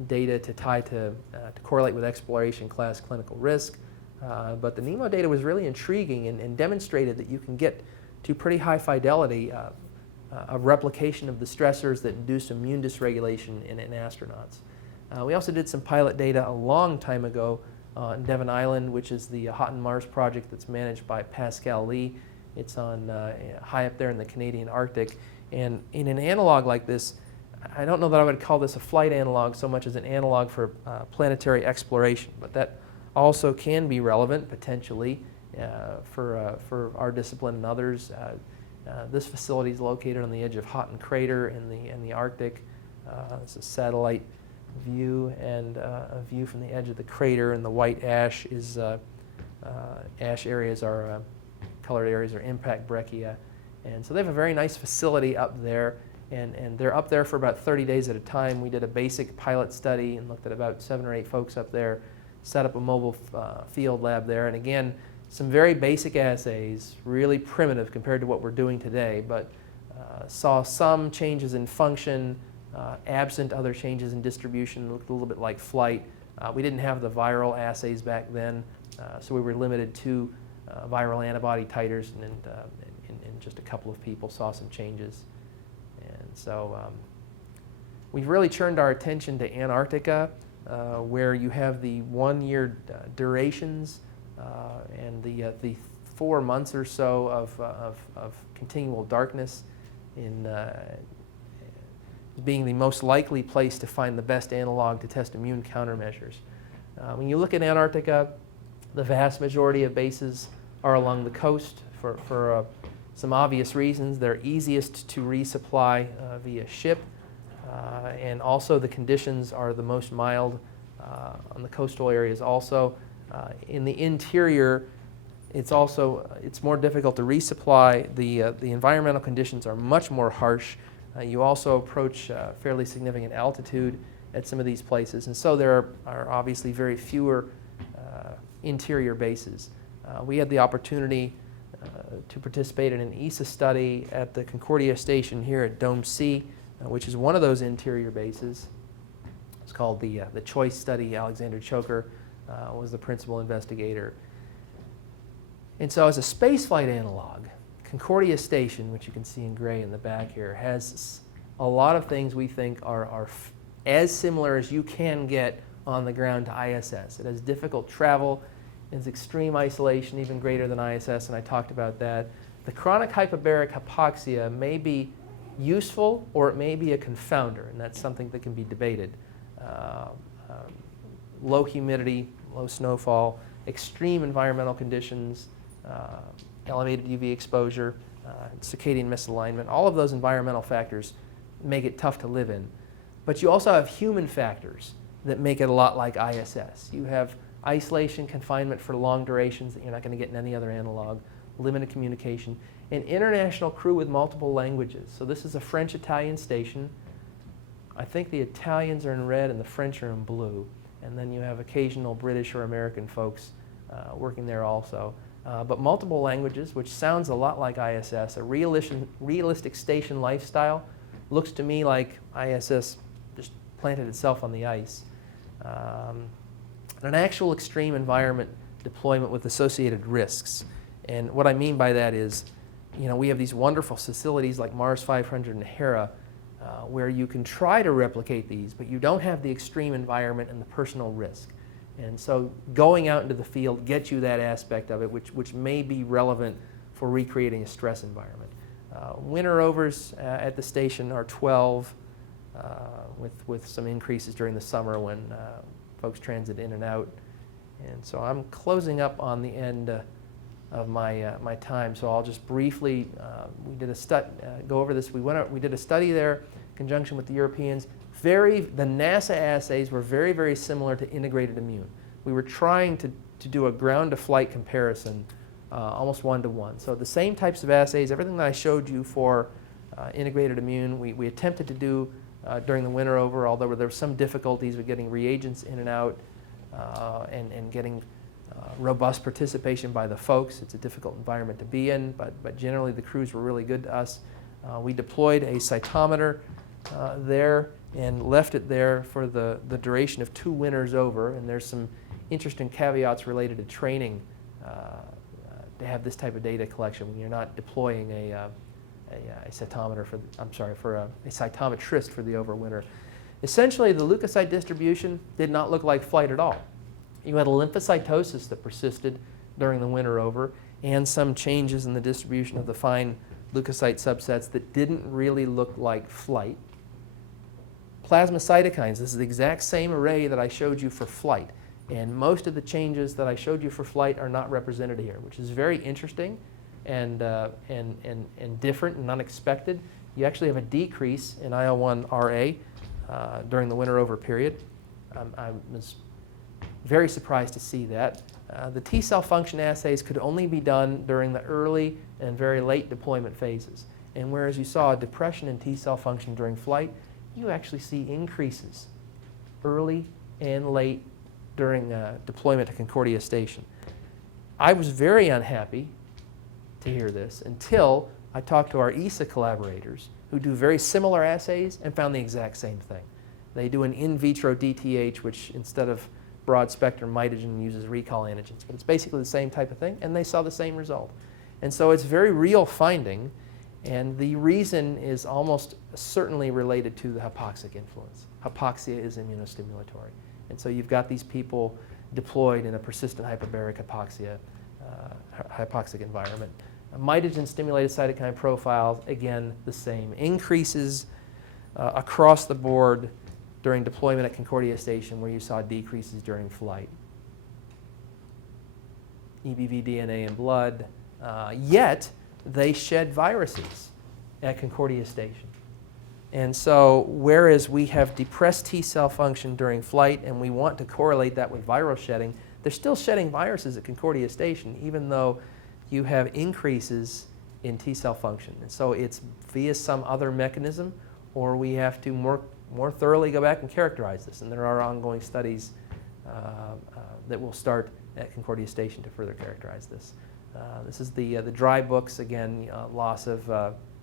data to correlate with exploration class clinical risk, but the NEMO data was really intriguing and demonstrated that you can get to pretty high fidelity a replication of the stressors that induce immune dysregulation in astronauts. We also did some pilot data a long time ago in Devon Island, which is the Hot and Mars project that's managed by Pascal Lee. It's on high up there in the Canadian Arctic. And in an analog like this, I don't know that I would call this a flight analog so much as an analog for planetary exploration, but that also can be relevant potentially for our discipline and others. This facility is located on the edge of Houghton Crater in the Arctic. It's a satellite view and a view from the edge of the crater, and the white ash is ash areas are colored areas are impact breccia, and so they have a very nice facility up there, and they're up there for about 30 days at a time. We did a basic pilot study and looked at about 7 or 8 folks up there, set up a mobile field lab there, and again, some very basic assays, really primitive compared to what we're doing today, but saw some changes in function, absent other changes in distribution. Looked a little bit like flight. We didn't have the viral assays back then, so we were limited to viral antibody titers, and just a couple of people saw some changes. And so we've really turned our attention to Antarctica, where you have the 1-year durations and the 4 months or so of continual darkness in being the most likely place to find the best analog to test immune countermeasures. When you look at Antarctica, the vast majority of bases are along the coast for some obvious reasons. They're easiest to resupply via ship, and also the conditions are the most mild on the coastal areas also. In the interior, it's more difficult to resupply. The environmental conditions are much more harsh. You also approach fairly significant altitude at some of these places, and so there are obviously very fewer interior bases. We had the opportunity to participate in an ISS study at the Concordia station here at Dome C, which is one of those interior bases. It's called the Choice Study. Alexander Choker was the principal investigator. And so as a spaceflight analog, Concordia Station, which you can see in gray in the back here, has a lot of things we think are as similar as you can get on the ground to ISS. It has difficult travel, it has extreme isolation, even greater than ISS, and I talked about that. The chronic hypobaric hypoxia may be useful or it may be a confounder, and that's something that can be debated. Low humidity, low snowfall, extreme environmental conditions, elevated UV exposure, circadian misalignment, all of those environmental factors make it tough to live in. But you also have human factors that make it a lot like ISS. You have isolation, confinement for long durations that you're not going to get in any other analog, limited communication, and international crew with multiple languages. So this is a French-Italian station. I think the Italians are in red and the French are in blue. And then you have occasional British or American folks working there also. But multiple languages, which sounds a lot like ISS. A realistic station lifestyle looks to me like ISS just planted itself on the ice. An actual extreme environment deployment with associated risks. And what I mean by that is, we have these wonderful facilities like Mars 500 and Hera, where you can try to replicate these, but you don't have the extreme environment and the personal risk. And so going out into the field gets you that aspect of it, which may be relevant for recreating a stress environment. Winter rovers at the station are 12. with some increases during the summer when folks transit in and out. And so I'm closing up on the end of my time, so I'll just briefly go over this. We did a study there in conjunction with the Europeans. The NASA assays were very, very similar to integrated immune. We were trying to do a ground-to-flight comparison, almost one-to-one. So the same types of assays, everything that I showed you for integrated immune, we attempted to do during the winter over, although there were some difficulties with getting reagents in and out and getting robust participation by the folks. It's a difficult environment to be in, but generally the crews were really good to us. We deployed a cytometer there and left it there for the duration of 2 winters over, and there's some interesting caveats related to training to have this type of data collection when you're not deploying a cytometrist for the overwinter. Essentially, the leukocyte distribution did not look like flight at all. You had a lymphocytosis that persisted during the winter over and some changes in the distribution of the fine leukocyte subsets that didn't really look like flight. Plasma cytokines, this is the exact same array that I showed you for flight. And most of the changes that I showed you for flight are not represented here, which is very interesting and different and unexpected. You actually have a decrease in IL-1RA during the winter over period. I was very surprised to see that. The T cell function assays could only be done during the early and very late deployment phases. And whereas you saw a depression in T cell function during flight, you actually see increases early and late during deployment to Concordia Station. I was very unhappy to hear this until I talked to our ESA collaborators who do very similar assays and found the exact same thing. They do an in vitro DTH, which instead of broad spectrum mitogen uses recall antigens, but it's basically the same type of thing, and they saw the same result. And so it's very real finding, and the reason is almost certainly related to the hypoxic influence. Hypoxia is immunostimulatory. And so you've got these people deployed in a persistent hyperbaric hypoxic environment. Mitogen-stimulated cytokine profiles, again, the same. Increases across the board during deployment at Concordia Station where you saw decreases during flight. EBV DNA in blood, yet they shed viruses at Concordia Station. And so whereas we have depressed T cell function during flight and we want to correlate that with viral shedding, they're still shedding viruses at Concordia Station even though you have increases in T cell function. And so it's via some other mechanism, or we have to more thoroughly go back and characterize this. And there are ongoing studies that will start at Concordia Station to further characterize this. This is the dry books, again, loss of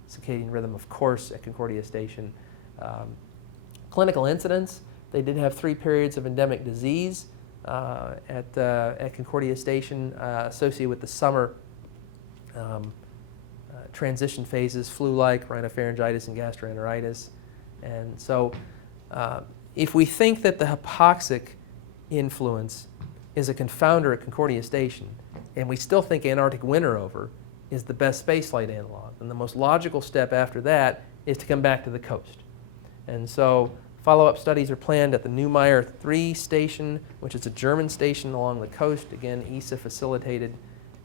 circadian rhythm, of course, at Concordia Station. Clinical incidence, they did have 3 periods of endemic disease at Concordia Station associated with the summer transition phases, flu-like, rhinopharyngitis, and gastroenteritis. And so if we think that the hypoxic influence is a confounder at Concordia Station, and we still think Antarctic winter over is the best spaceflight analog, then the most logical step after that is to come back to the coast. And so follow-up studies are planned at the Neumayer 3 station, which is a German station along the coast, again, ESA facilitated,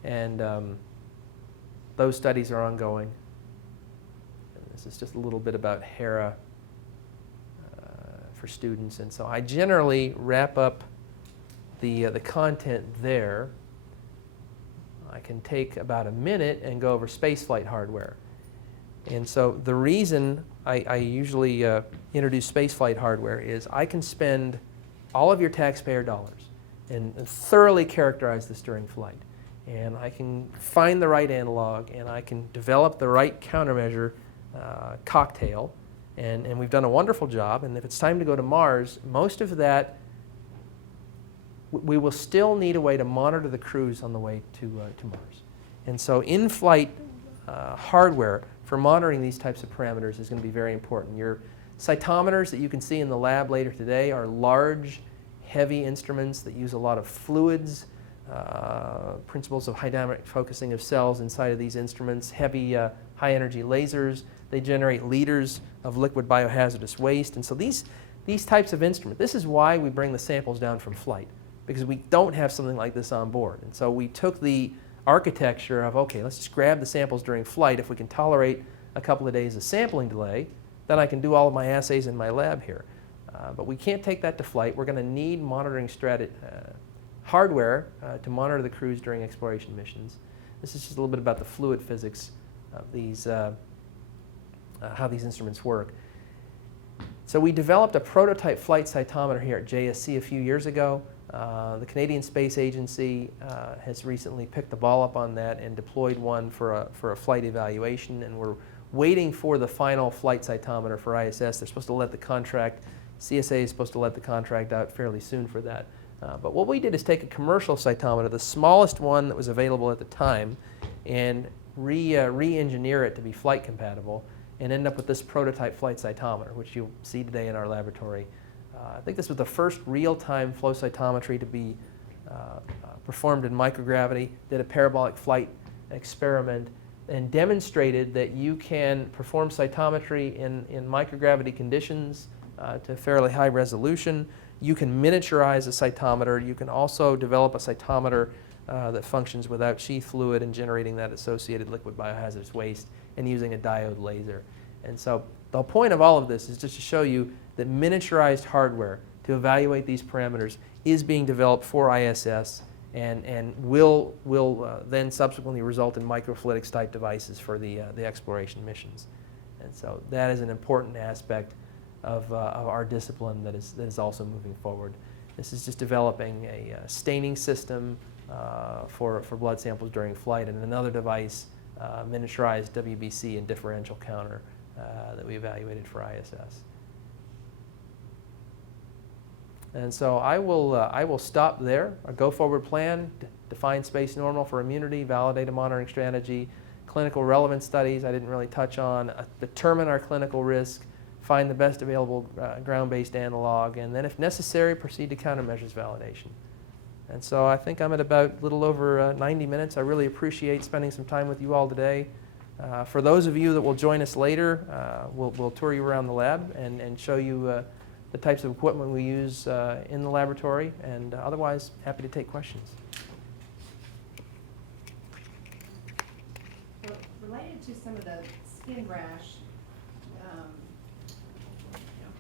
and those studies are ongoing. And this is just a little bit about HERA for students. And so I generally wrap up the content there. I can take about a minute and go over spaceflight hardware. And so the reason I usually introduce spaceflight hardware is I can spend all of your taxpayer dollars and thoroughly characterize this during flight. And I can find the right analog, and I can develop the right countermeasure cocktail. And we've done a wonderful job. And if it's time to go to Mars, most of that, we will still need a way to monitor the crews on the way to Mars. And so in-flight hardware for monitoring these types of parameters is going to be very important. Your cytometers that you can see in the lab later today are large, heavy instruments that use a lot of fluids, principles of high dynamic focusing of cells inside of these instruments, heavy high-energy lasers. They generate liters of liquid biohazardous waste. And so these types of instruments, this is why we bring the samples down from flight, because we don't have something like this on board. And so we took the architecture of, okay, let's just grab the samples during flight. If we can tolerate a couple of days of sampling delay, then I can do all of my assays in my lab here. But we can't take that to flight. We're going to need monitoring hardware to monitor the crews during exploration missions. This is just a little bit about the fluid physics of these, how these instruments work. So we developed a prototype flight cytometer here at JSC a few years ago. The Canadian Space Agency has recently picked the ball up on that and deployed one for a flight evaluation, and we're waiting for the final flight cytometer for ISS. They're supposed to let the contract, CSA is supposed to let the contract out fairly soon for that. But what we did is take a commercial cytometer, the smallest one that was available at the time, and re-engineer it to be flight compatible, and end up with this prototype flight cytometer, which you'll see today in our laboratory. I think this was the first real-time flow cytometry to be performed in microgravity. Did a parabolic flight experiment and demonstrated that you can perform cytometry in microgravity conditions to fairly high resolution. You can miniaturize a cytometer. You can also develop a cytometer that functions without sheath fluid and generating that associated liquid biohazardous waste and using a diode laser. And so the point of all of this is just to show you that miniaturized hardware to evaluate these parameters is being developed for ISS and will then subsequently result in microfluidics type devices for the exploration missions. And so that is an important aspect of our discipline that is also moving forward. This is just developing a staining system for blood samples during flight, and another device, miniaturized WBC and differential counter that we evaluated for ISS. And so I will stop there. Our go-forward plan: define space normal for immunity, validate a monitoring strategy, clinical relevance studies I didn't really touch on, determine our clinical risk, find the best available ground-based analog, and then if necessary, proceed to countermeasures validation. And so I think I'm at about a little over 90 minutes. I really appreciate spending some time with you all today. For those of you that will join us later, we'll tour you around the lab and show you the types of equipment we use in the laboratory, and otherwise happy to take questions. So related to some of the skin rash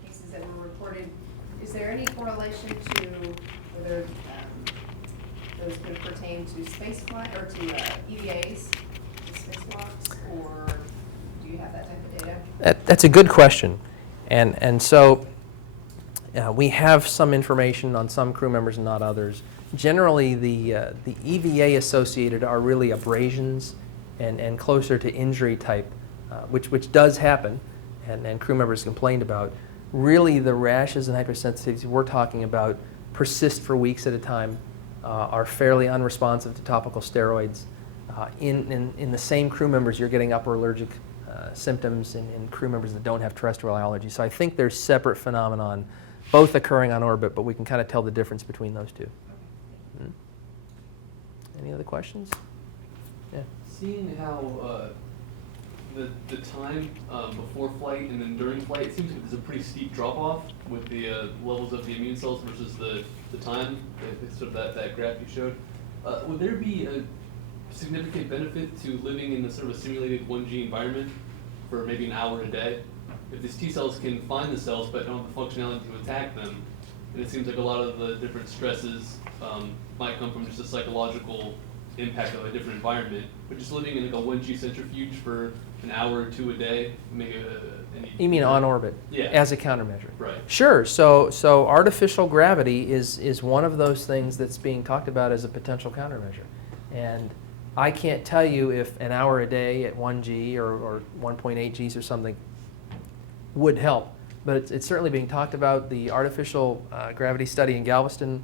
cases that were reported, is there any correlation to whether those could pertain to spaceflight or to EVAs, to spacewalks, or do you have that type of data? That's a good question, and so we have some information on some crew members and not others. Generally, the EVA associated are really abrasions and closer to injury type, which does happen, and crew members complained about. Really, the rashes and hypersensitivities we're talking about persist for weeks at a time, are fairly unresponsive to topical steroids. In the same crew members, you're getting upper allergic symptoms in crew members that don't have terrestrial allergy. So I think there's separate phenomenon, both occurring on orbit, but we can kind of tell the difference between those two. Any other questions? Yeah. Seeing how the time before flight and then during flight, it seems like there's a pretty steep drop-off with the levels of the immune cells versus the time, sort of that graph you showed. Would there be a significant benefit to living in a sort of a simulated 1G environment for maybe an hour a day? If these T cells can find the cells but don't have the functionality to attack them, and it seems like a lot of the different stresses might come from just a psychological impact of a different environment, but just living in like a 1G centrifuge for an hour or two a day, maybe You mean on orbit? Yeah. As a countermeasure? Right. Sure. So artificial gravity is one of those things that's being talked about as a potential countermeasure. And I can't tell you if an hour a day at 1G or 1.8 Gs or something would help, but it's certainly being talked about. The artificial gravity study in Galveston,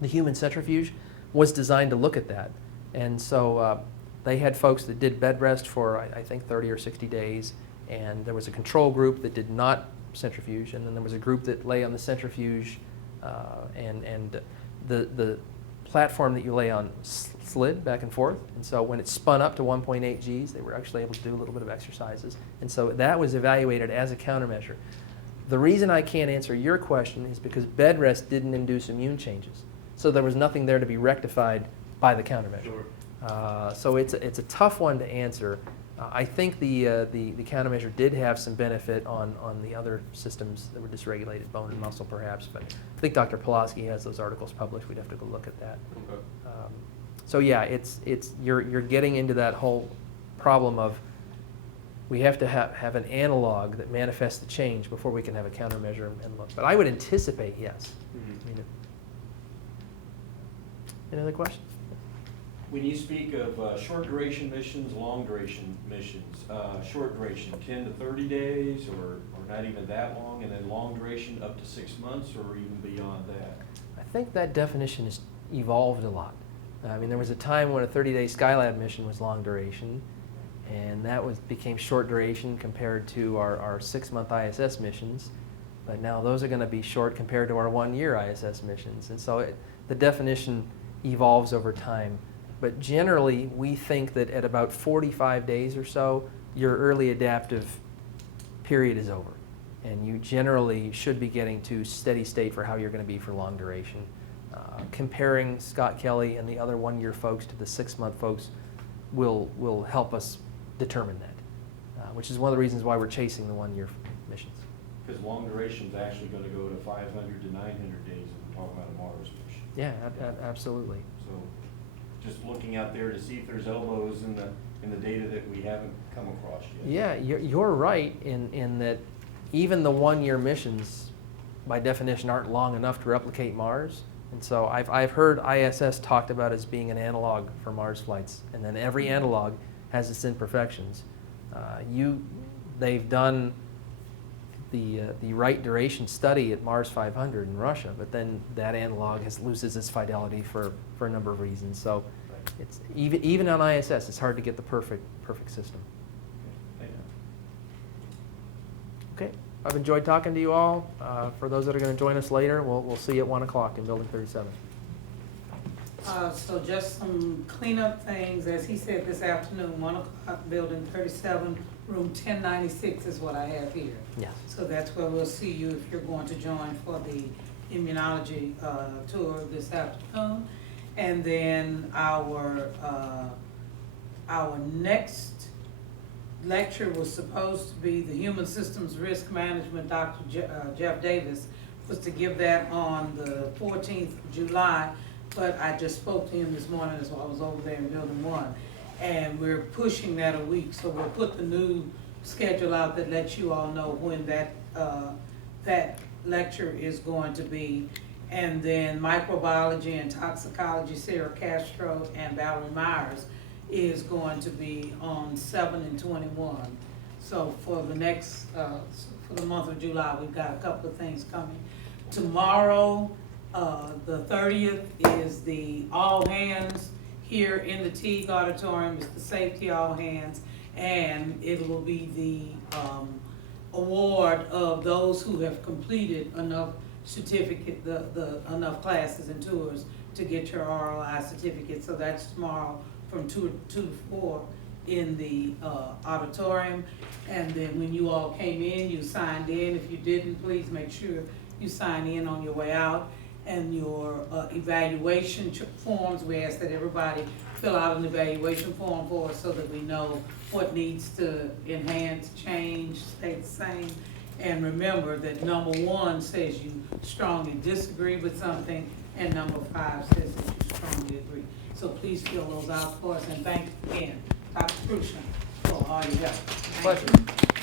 the human centrifuge, was designed to look at that. And so they had folks that did bed rest for, I think, 30 or 60 days, and there was a control group that did not centrifuge, and then there was a group that lay on the centrifuge, and the platform that you lay on slid back and forth. And so when it spun up to 1.8 Gs, they were actually able to do a little bit of exercises. And so that was evaluated as a countermeasure. The reason I can't answer your question is because bed rest didn't induce immune changes. So there was nothing there to be rectified by the countermeasure. Sure. So it's a tough one to answer. I think the countermeasure did have some benefit on the other systems that were dysregulated, bone and muscle perhaps, but I think Dr. Pulaski has those articles published. We'd have to go look at that. Okay. So yeah, you're getting into that whole problem of we have to have an analog that manifests the change before we can have a countermeasure and look. But I would anticipate yes. Mhm. I mean, any other questions? When you speak of short duration missions, long duration missions, short duration, 10 to 30 days or not even that long, and then long duration up to 6 months or even beyond that? I think that definition has evolved a lot. I mean, there was a time when a 30-day Skylab mission was long duration, and that became short duration compared to our 6-month ISS missions. But now those are going to be short compared to our 1-year ISS missions. And so the definition evolves over time. But generally, we think that at about 45 days or so, your early adaptive period is over. And you generally should be getting to steady state for how you're going to be for long duration. Comparing Scott Kelly and the other 1-year folks to the 6-month folks will help us determine that, which is one of the reasons why we're chasing the 1-year missions. Because long duration is actually going to go to 500 to 900 days if we're talking about a Mars mission. Yeah, absolutely. So just looking out there to see if there's elbows in the data that we haven't come across yet. Yeah, you're right in that even the 1-year missions, by definition, aren't long enough to replicate Mars. And so I've heard ISS talked about as being an analog for Mars flights, and then every analog has its imperfections. They've done the right duration study at Mars 500 in Russia, but then that analog loses its fidelity for a number of reasons. So it's even on ISS, it's hard to get the perfect system. Thank you. Okay, I've enjoyed talking to you all. For those that are going to join us later, we'll see you at 1 o'clock in Building 37. So just some cleanup things, as he said this afternoon, 1 o'clock, building 37, room 1096 is what I have here. Yes. So that's where we'll see you if you're going to join for the immunology tour this afternoon. And then our next lecture was supposed to be the Human Systems Risk Management. Dr. Jeff Davis was to give that on the 14th of July. But I just spoke to him this morning as I was over there in Building 1, and we're pushing that a week. So we'll put the new schedule out that lets you all know when that lecture is going to be. And then microbiology and toxicology, Sarah Castro and Valerie Myers is going to be on 7 and 21. So for the next, for the month of July, we've got a couple of things coming. Tomorrow, the 30th is the all hands here in the Teague Auditorium. It's the safety all hands, and it will be the award of those who have completed enough certificate, enough classes and tours to get your ROI certificate. So that's tomorrow from 2 to 4 in the auditorium. And then when you all came in, you signed in. If you didn't, please make sure you sign in on your way out. And your evaluation forms, we ask that everybody fill out an evaluation form for us so that we know what needs to enhance, change, stay the same. And remember that number 1 says you strongly disagree with something, and number 5 says that you strongly agree. So please fill those out for us, and thank you again, Dr. Crucian, for all your help. Thank you. Pleasure.